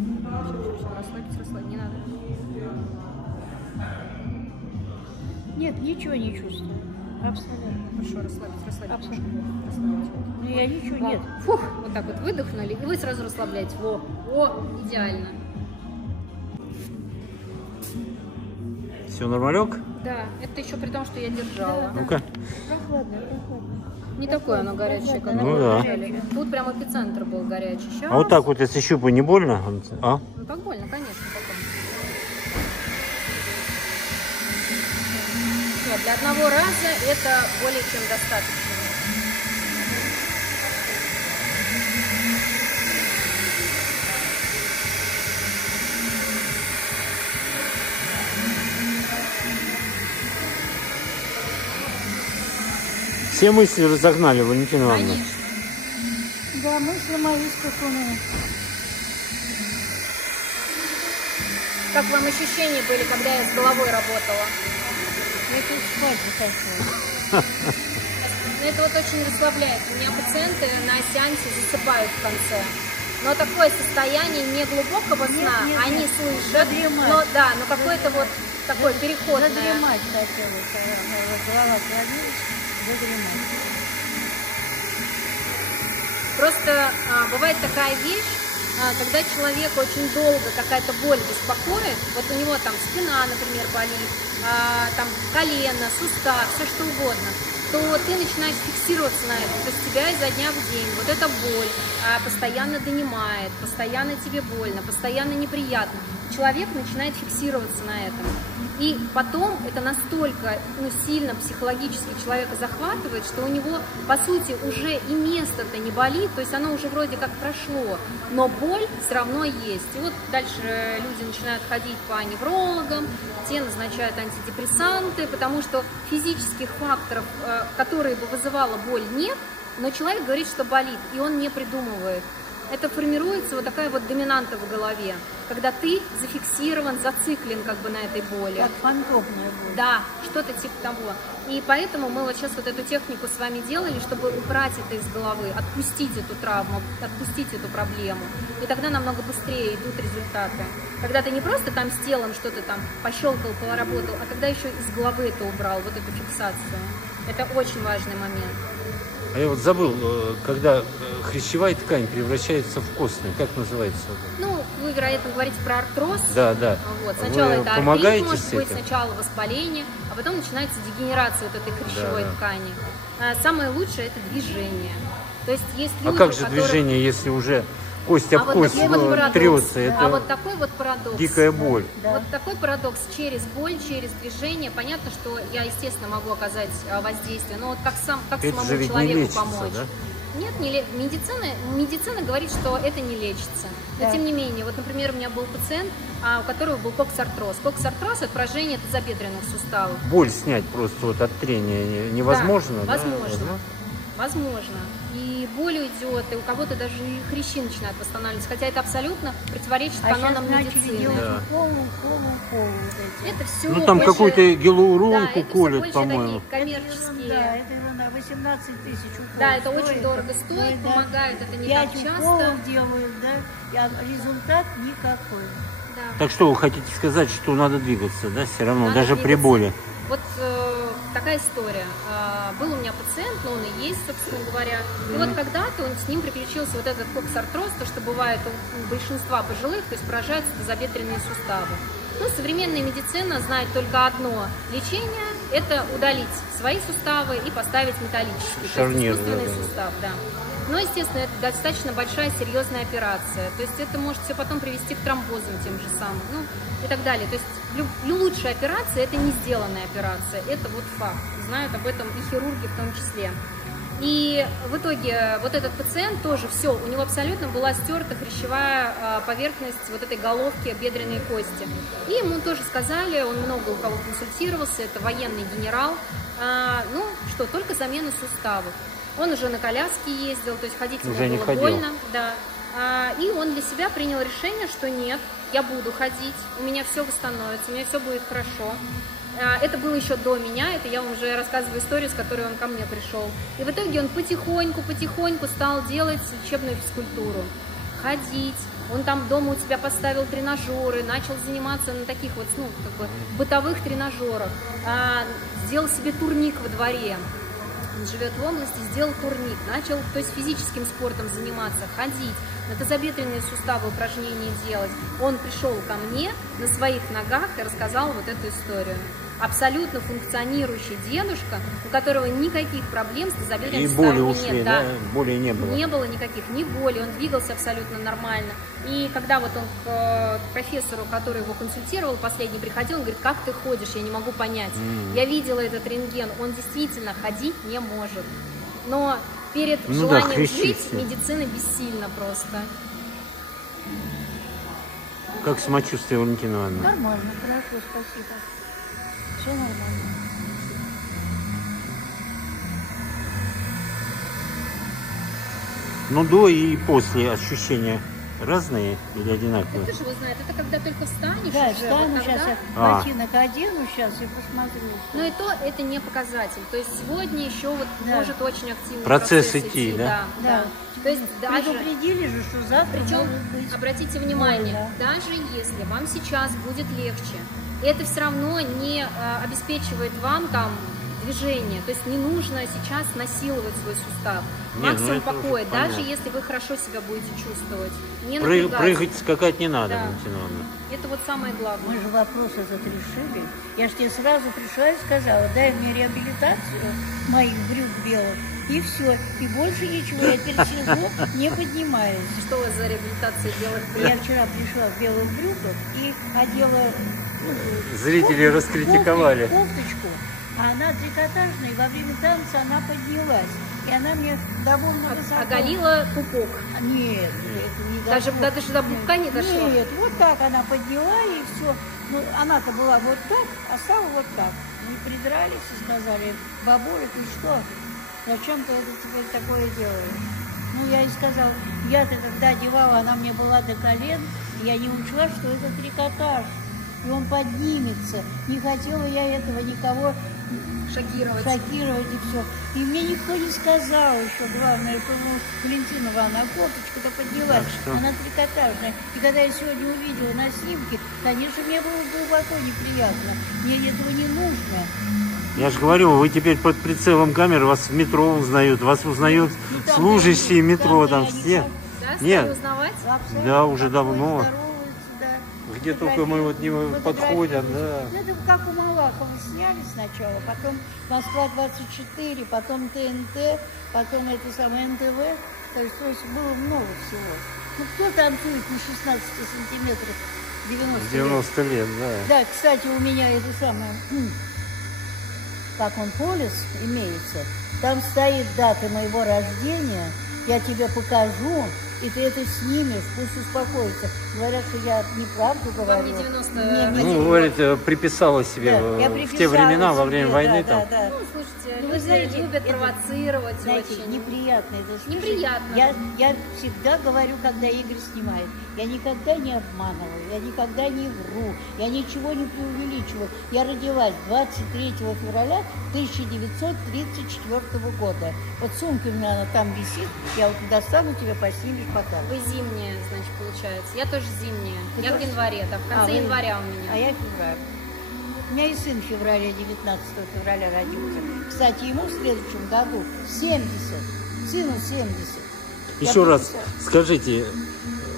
Все, расслабить, не надо. Нет, ничего не чувствую. Абсолютно. Хорошо, расслабить. Абсолютно. Расслабить. Ну, я ничего Во. нет. Фух, вот так вот выдохнули, и вы сразу расслабляете. О, идеально. Все нормалек? Да, это еще при том, что я держала. Ну-ка. Прохладно. Не такое оно горячее, как Ну вы да. держали. Тут прям эпицентр был горячий. Сейчас. А вот так вот, если щупаю, не больно? А? Ну так больно, конечно, потом. Нет, для одного раза это более чем достаточно. Все мысли разогнали, Валентина Ивановна. Конечно. Да, мысли мои скакуны. Как вам ощущения были, когда я с головой работала? Я тут спать захотела. Ну, Это вот очень расслабляет. У меня пациенты на сеансе засыпают в конце. Но такое состояние не глубокого сна, нет, они нет. слышат, Задремать. но да, но какое-то вот такое переходное. Задремать хотелось, голова клонилась, задремать. Просто бывает такая вещь, когда человек очень долго какая-то боль беспокоит, вот у него там спина, например, болит, там колено, сустав, все что угодно, то ты начинаешь фиксироваться на этом, то есть тебя изо дня в день вот эта боль постоянно донимает, постоянно тебе больно, постоянно неприятно. Человек начинает фиксироваться на этом. И потом это настолько сильно психологически человека захватывает, что у него, по сути, уже и место-то не болит, то есть оно уже вроде как прошло, но боль все равно есть. И вот дальше люди начинают ходить по неврологам, те назначают антидепрессанты, потому что физических факторов, которые бы вызывала боль, нет, но человек говорит, что болит, и он не придумывает. Это формируется вот такая вот доминанта в голове, когда ты зафиксирован, зациклен как бы на этой боли. Как фантомная боль. Да, что-то типа того. И поэтому мы вот сейчас вот эту технику с вами делали, чтобы убрать это из головы, отпустить эту травму, отпустить эту проблему. И тогда намного быстрее идут результаты. Когда ты не просто там с телом что-то там пощелкал, поработал, а когда еще из головы это убрал, вот эту фиксацию. Это очень важный момент. А я вот забыл, когда хрящевая ткань превращается в костную, как называется? Ну, вы, вероятно, говорите про артроз. Да, да. Вот. Сначала Вы это помогаете артрит, может с быть, этим? сначала воспаление, а потом начинается дегенерация вот этой хрящевой Да. ткани. Самое лучшее – это движение. То есть есть А люди, как у же которых... движение, если уже кость об вот кость такой вот парадокс. трется? Это А вот такой вот парадокс. дикая боль. Да. Вот такой парадокс через боль, через движение. Понятно, что я, естественно, могу оказать воздействие, но вот как Это самому же ведь не человеку лечится, помочь? да? Нет, медицина говорит, что это не лечится. Но Да. тем не менее, вот, например, у меня был пациент, у которого был коксартроз. Коксартроз – это поражение тазобедренных суставов. Боль снять просто вот от трения невозможно? Да, Да? возможно. Возможно. И боль уйдет, и у кого-то даже и хрящи начинают восстанавливаться, хотя это абсолютно противоречит А сейчас канонам начали медицины. делать Да. уколы вот эти. Это все Ну там какую-то гиалуронку колют, по-моему. такие коммерческие. Да, это ерунда. 18 тысяч уколов. Да, это стоит. очень дорого стоит, Да. помогает это не 5 так часто. уколов делают, да, а результат никакой. Да. Так что вы хотите сказать, что надо двигаться, да, все равно, Надо даже при двигаться. боли? Вот такая история. Был у меня пациент, но он и есть, собственно говоря. И вот когда-то с ним приключился вот этот коксартроз, то, что бывает у большинства пожилых, то есть поражаются тазобедренные суставы. Но современная медицина знает только одно лечение – это удалить свои суставы и поставить металлический, Шарнир, то есть искусственный да. сустав, да. Но, естественно, это достаточно большая, серьезная операция. То есть это может все потом привести к тромбозам тем же самым, ну и так далее. То есть лучшая операция – это не сделанная операция, это вот факт. Знают об этом и хирурги в том числе. И в итоге вот этот пациент тоже все, у него абсолютно была стерта хрящевая поверхность вот этой головки бедренной кости. И ему тоже сказали, он много у кого консультировался, это военный генерал, ну что, только замена суставов. Он уже на коляске ездил, то есть ходить ему Уже не было ходил. больно. Да. И он для себя принял решение, что нет, я буду ходить, у меня все восстановится, у меня все будет хорошо. Это было еще до меня, это я вам уже рассказываю историю, с которой он ко мне пришел. И в итоге он потихоньку стал делать лечебную физкультуру, ходить. Он там дома у тебя поставил тренажеры, начал заниматься на таких вот, ну, как бы бытовых тренажерах, сделал себе турник во дворе. Он живет в области, сделал турник, начал, то есть физическим спортом заниматься, ходить, на тазобедренные суставы упражнения делать. Он пришел ко мне на своих ногах и рассказал вот эту историю. Абсолютно функционирующий дедушка, у которого никаких проблем с тазобедренными И боли суставами ушли, нет. да? Боли не было. Не было никаких, ни боли, он двигался абсолютно нормально. И когда вот он к профессору, который его консультировал, последний приходил, он говорит, как ты ходишь, я не могу понять. Я видела этот рентген, он действительно ходить не может. Но перед желанием жить медицина бессильна просто. Как самочувствие, Валентина Ивановна? Нормально, хорошо, спасибо. Все нормально. Ну, до и после ощущения Разные или одинаковые? Кто же его знает? Это когда только встанешь Да, уже, встану вот сейчас, тогда. я ботинок одену сейчас и посмотрю. Но и то это не показатель. То есть сегодня еще вот Да. может очень активный Процесс идти, да? Да. То есть даже, Предупредили же, что завтра причем, может быть. обратите внимание, больно. даже если вам сейчас будет легче, это все равно не обеспечивает вам там движение. То есть не нужно сейчас насиловать свой сустав. Не, ну Максимум это уже покоя, даже понятно. если вы хорошо себя будете чувствовать. Не напрягайтесь. Прыгать, скакать не надо, Да. Валентина Ивановна. Это вот самое главное. Мы же вопрос этот решили. Я же тебе сразу пришла и сказала, дай мне реабилитацию моих брюк белых, и все. И больше ничего. Я теперь сижу, не поднимаюсь. Что у вас за реабилитация белых брюк? Я вчера пришла в белых брюках и одела Зрители раскритиковали. кофточку, а она трикотажная, и во время танца она поднялась. И она мне довольно высоко... Оголила пупок. Нет, это не Даже дошло. до пупка не дошло. Нет, вот так она подняла и все. Ну, она-то была вот так, а стала вот так. Мы придрались и сказали, бабуля, ты что? Зачем ты это теперь такое делаешь? Ну, я ей сказала, я-то когда одевала, она мне была до колен, я не учла, что это трикотаж. И он поднимется. Не хотела я этого никого Шокировать. шокировать и все. И мне никто не сказал еще, главное, что Валентина Ивановна, а кофточка-то поднялась, Так что? она трикотажная. И когда я сегодня увидела на снимке, конечно, мне было глубоко неприятно. Мне этого не нужно. Я же говорю, вы теперь под прицелом камеры, вас в метро узнают, вас узнают Ну, там служащие метро, там я не все. знаю. Да, стали Нет. узнавать? Абсолютно Да, уже такое, давно. здороваются, да. Где только мы вот не подходим, да. Ну, это как у Малахова сняли сначала, потом Москва-24, потом ТНТ, потом это самое НТВ. То есть было много всего. Ну, кто танцует на 16 сантиметрах 90 лет? 90 лет, да. Да, кстати, у меня это самое, как он, полис имеется, там стоит дата моего рождения, я тебе покажу, и ты это снимешь, пусть успокоится. Говорят, что я неправду говорю. Вам не 90 Не, Ну, говорит, приписала себе да, я в приписала те времена, во себе, время да, войны да, там. да. Ну, слушайте, Ну, вы люди знаете, любят это, провоцировать Знаете, очень. неприятно это слушать. Неприятно. Я всегда говорю, когда Игорь снимает, я никогда не обманываю, я никогда не вру, я ничего не преувеличиваю. Я родилась 23 февраля 1934 года. Вот сумка у меня она там висит, я вот достану тебе, поснимешь, покажу. Вы зимняя, значит, получается. Я тоже зимняя. Ты Я в тоже? январе, да, в конце вы- января у меня. А я февраль. У меня и сын в феврале, 19 февраля родился. Кстати, ему в следующем году 70, сыну 70. Я Еще раз написала. скажите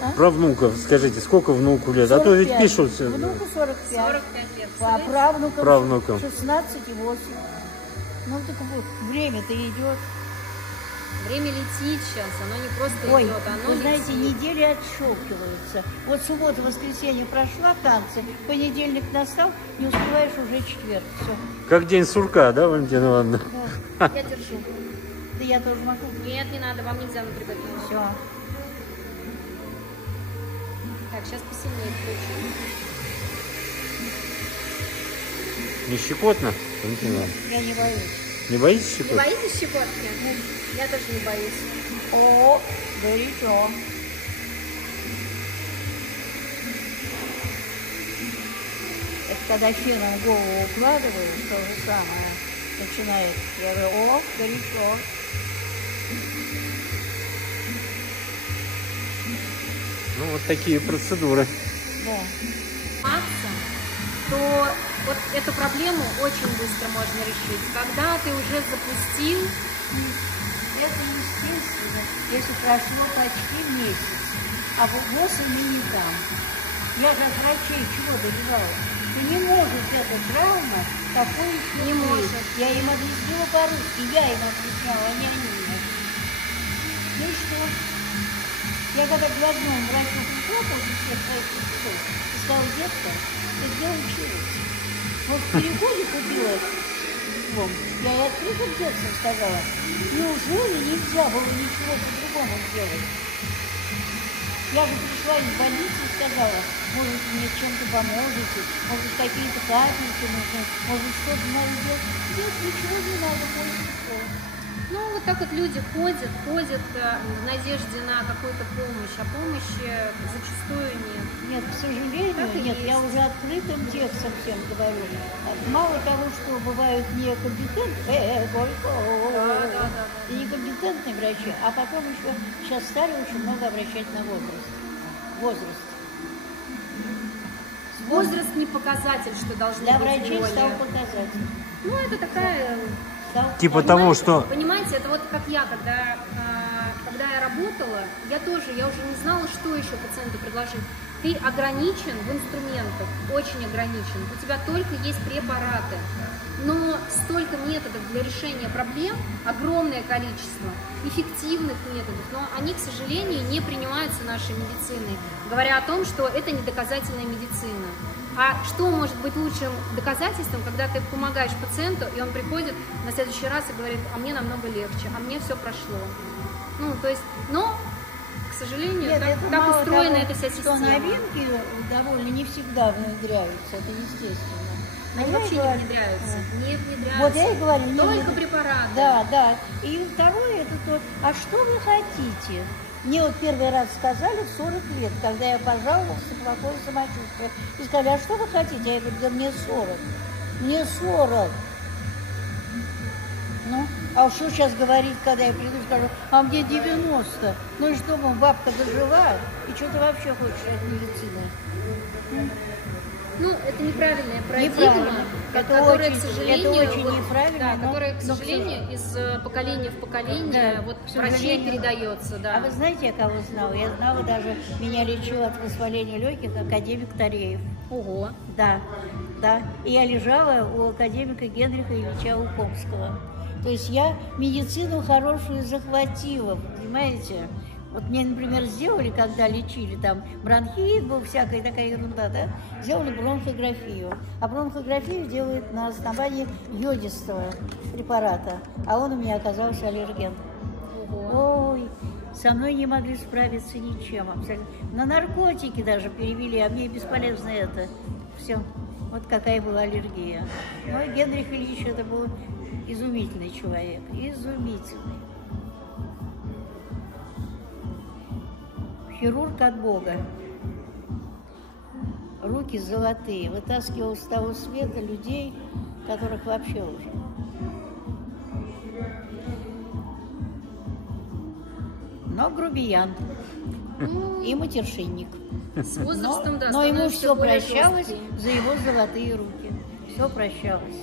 А? про внуков, скажите, сколько внуку лет? А то ведь 45. пишут. Внуку 45. 45 лет. А правнукам, Правнукам. 16 и 8. Ну, так вот, время-то идет. Время летит сейчас, оно не просто Ой, идет, оно вы знаете, летит. недели отщелкиваются. Вот суббота, воскресенье прошла, танцы, понедельник настал, не успеваешь уже четверг. Все. Как день сурка, да, Валентина Ивановна? Да. Я держу. Да я тоже могу. Нет, не надо, вам нельзя напрягать. Все. Так, сейчас посильнее включим. Не щекотно, Валентина Ивановна? Я не боюсь. Не боитесь Не щекотно? боитесь щекотки? Я тоже не боюсь. О, горячо. Это когда феном голову укладываю, то же самое начинает. Я говорю, о, горячо. Ну, вот такие процедуры. Да. Заниматься, то вот эту проблему очень быстро можно решить. Когда ты уже запустил, Это естественно, если прошло почти месяц, а ВОЗ не там. Я же от врачей чего добивалась? Что не может эта травма такой еще Не быть. может. Я им объяснила по-русски, я им объясняла, а не они мне. Ну и что? Я когда к главному врачу пришла после всех своих часов, и сказала, детка, ты где училась? Вот в переходе купила диплом. Я ей открытым текстом сказала, неужели нельзя было ничего по-другому сделать? Я же пришла из больницы и сказала, может, мне чем-то поможете, может, какие-то капельки нужны, может, что-то надо делать. Нет, ничего не надо, больше всего. Ну, вот так вот люди ходят в надежде на какую-то помощь, а помощи зачастую нет. Нет, к сожалению, Так и нет, есть. я уже открытым текстом всем говорю. Мало того, что бывают некомпетентные, Да. и некомпетентные врачи, а потом еще сейчас стали очень много обращать на возраст. Возраст не показатель, что должны Для быть врачей более. стал показатель. Ну, это такая... Типа того, что... Понимаете, это вот как я, когда я работала, я уже не знала, что еще пациенту предложить. Ты ограничен в инструментах, очень ограничен. У тебя только есть препараты. Но столько методов для решения проблем, огромное количество эффективных методов, но они, к сожалению, не принимаются нашей медициной, говоря о том, что это не доказательная медицина. А что может быть лучшим доказательством, когда ты помогаешь пациенту, и он приходит на следующий раз и говорит: а мне намного легче, а мне все прошло. Ну, то есть, но, к сожалению, Нет, так мало устроена того, эта вся система. что новинки довольно не всегда внедряются, это естественно. Они вообще не внедряются. Не внедряются. Вот я и говорю, не только внедряются. препараты. Да. И второе, это то, а что вы хотите? Мне вот первый раз сказали в 40 лет, когда я пожаловалась на плохое самочувствие. И сказали: а что вы хотите? Я говорю: да мне 40. Мне 40. Ну, а что сейчас говорить, когда я приду и скажу: а мне 90. Ну и что, бабка дожила? И что ты вообще хочешь от медицины? Ну, это неправильная парадигма, Неправильно. которая, Это к сожалению, очень вот, неправильно, да, но- которая, к но, сожалению, из поколения в поколение Да, вот к врачей сожалению. передается, да. А вы знаете, я кого знала? Я знала даже, меня лечил от воспаления легких академик Тареев. Ого. Да. И я лежала у академика Генриха Ильича Укомского. То есть я медицину хорошую захватила, понимаете? Вот мне, например, сделали, когда лечили, там бронхит был, всякая такая ерунда, да? Сделали бронхографию. А бронхографию делают на основании йодистого препарата. А он у меня оказался аллерген. Ого. Ой, со мной не могли справиться ничем абсолютно. На наркотики даже перевели, а мне бесполезно это. Все. Вот какая была аллергия. Но Генрих Ильич это был изумительный человек. Изумительный. Хирург от Бога. Руки золотые. Вытаскивал с того света людей, которых вообще уже. Но грубиян. Ну, И матершинник. с возрастом, да, но ему становишься все более прощалось жесткий. за его золотые руки. Все прощалось.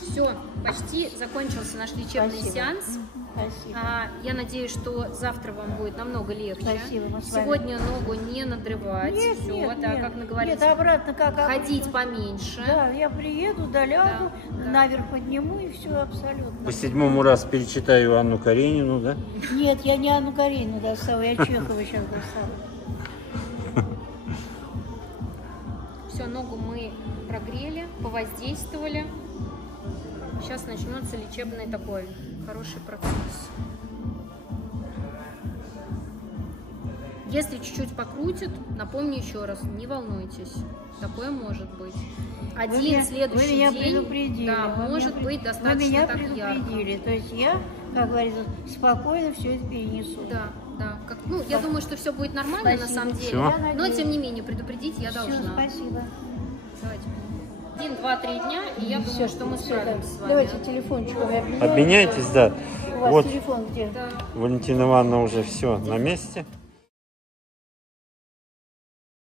Все, почти закончился наш лечебный Спасибо. сеанс. Спасибо. Я надеюсь, что завтра вам будет намного легче. Спасибо, мы с вами. Сегодня ногу не надрывать. Нет, Все, нет, да, нет. как наговорить. Нет, обратно как Ходить обычно. поменьше. Да, я приеду, долягу, Да. наверх подниму и все абсолютно. По 7-му раз перечитаю Анну Каренину, да? Нет, я не Анну Каренину достала, я Чехова сейчас достала. Все, ногу мы прогрели, повоздействовали. Сейчас начнется лечебный такой хороший процесс. Если чуть-чуть покрутит, напомню еще раз, не волнуйтесь, такое может быть. Один следующий вы меня день, предупредили. да, Вы может меня быть Вы достаточно меня так ярко. предупредили. То есть я, как говорится, спокойно все это перенесу. Да. Ну, я думаю, что все будет нормально на Спасибо. самом деле, Всё. Я но надеюсь. тем не менее предупредить я Всё, должна. спасибо. Давайте. 1, 2, 3 дня, и я думаю, что мы справимся с вами. Давайте телефончиками обменяемся. Обменяйтесь, да. У вас Вот телефон где? Да. Валентина Ивановна уже все на месте.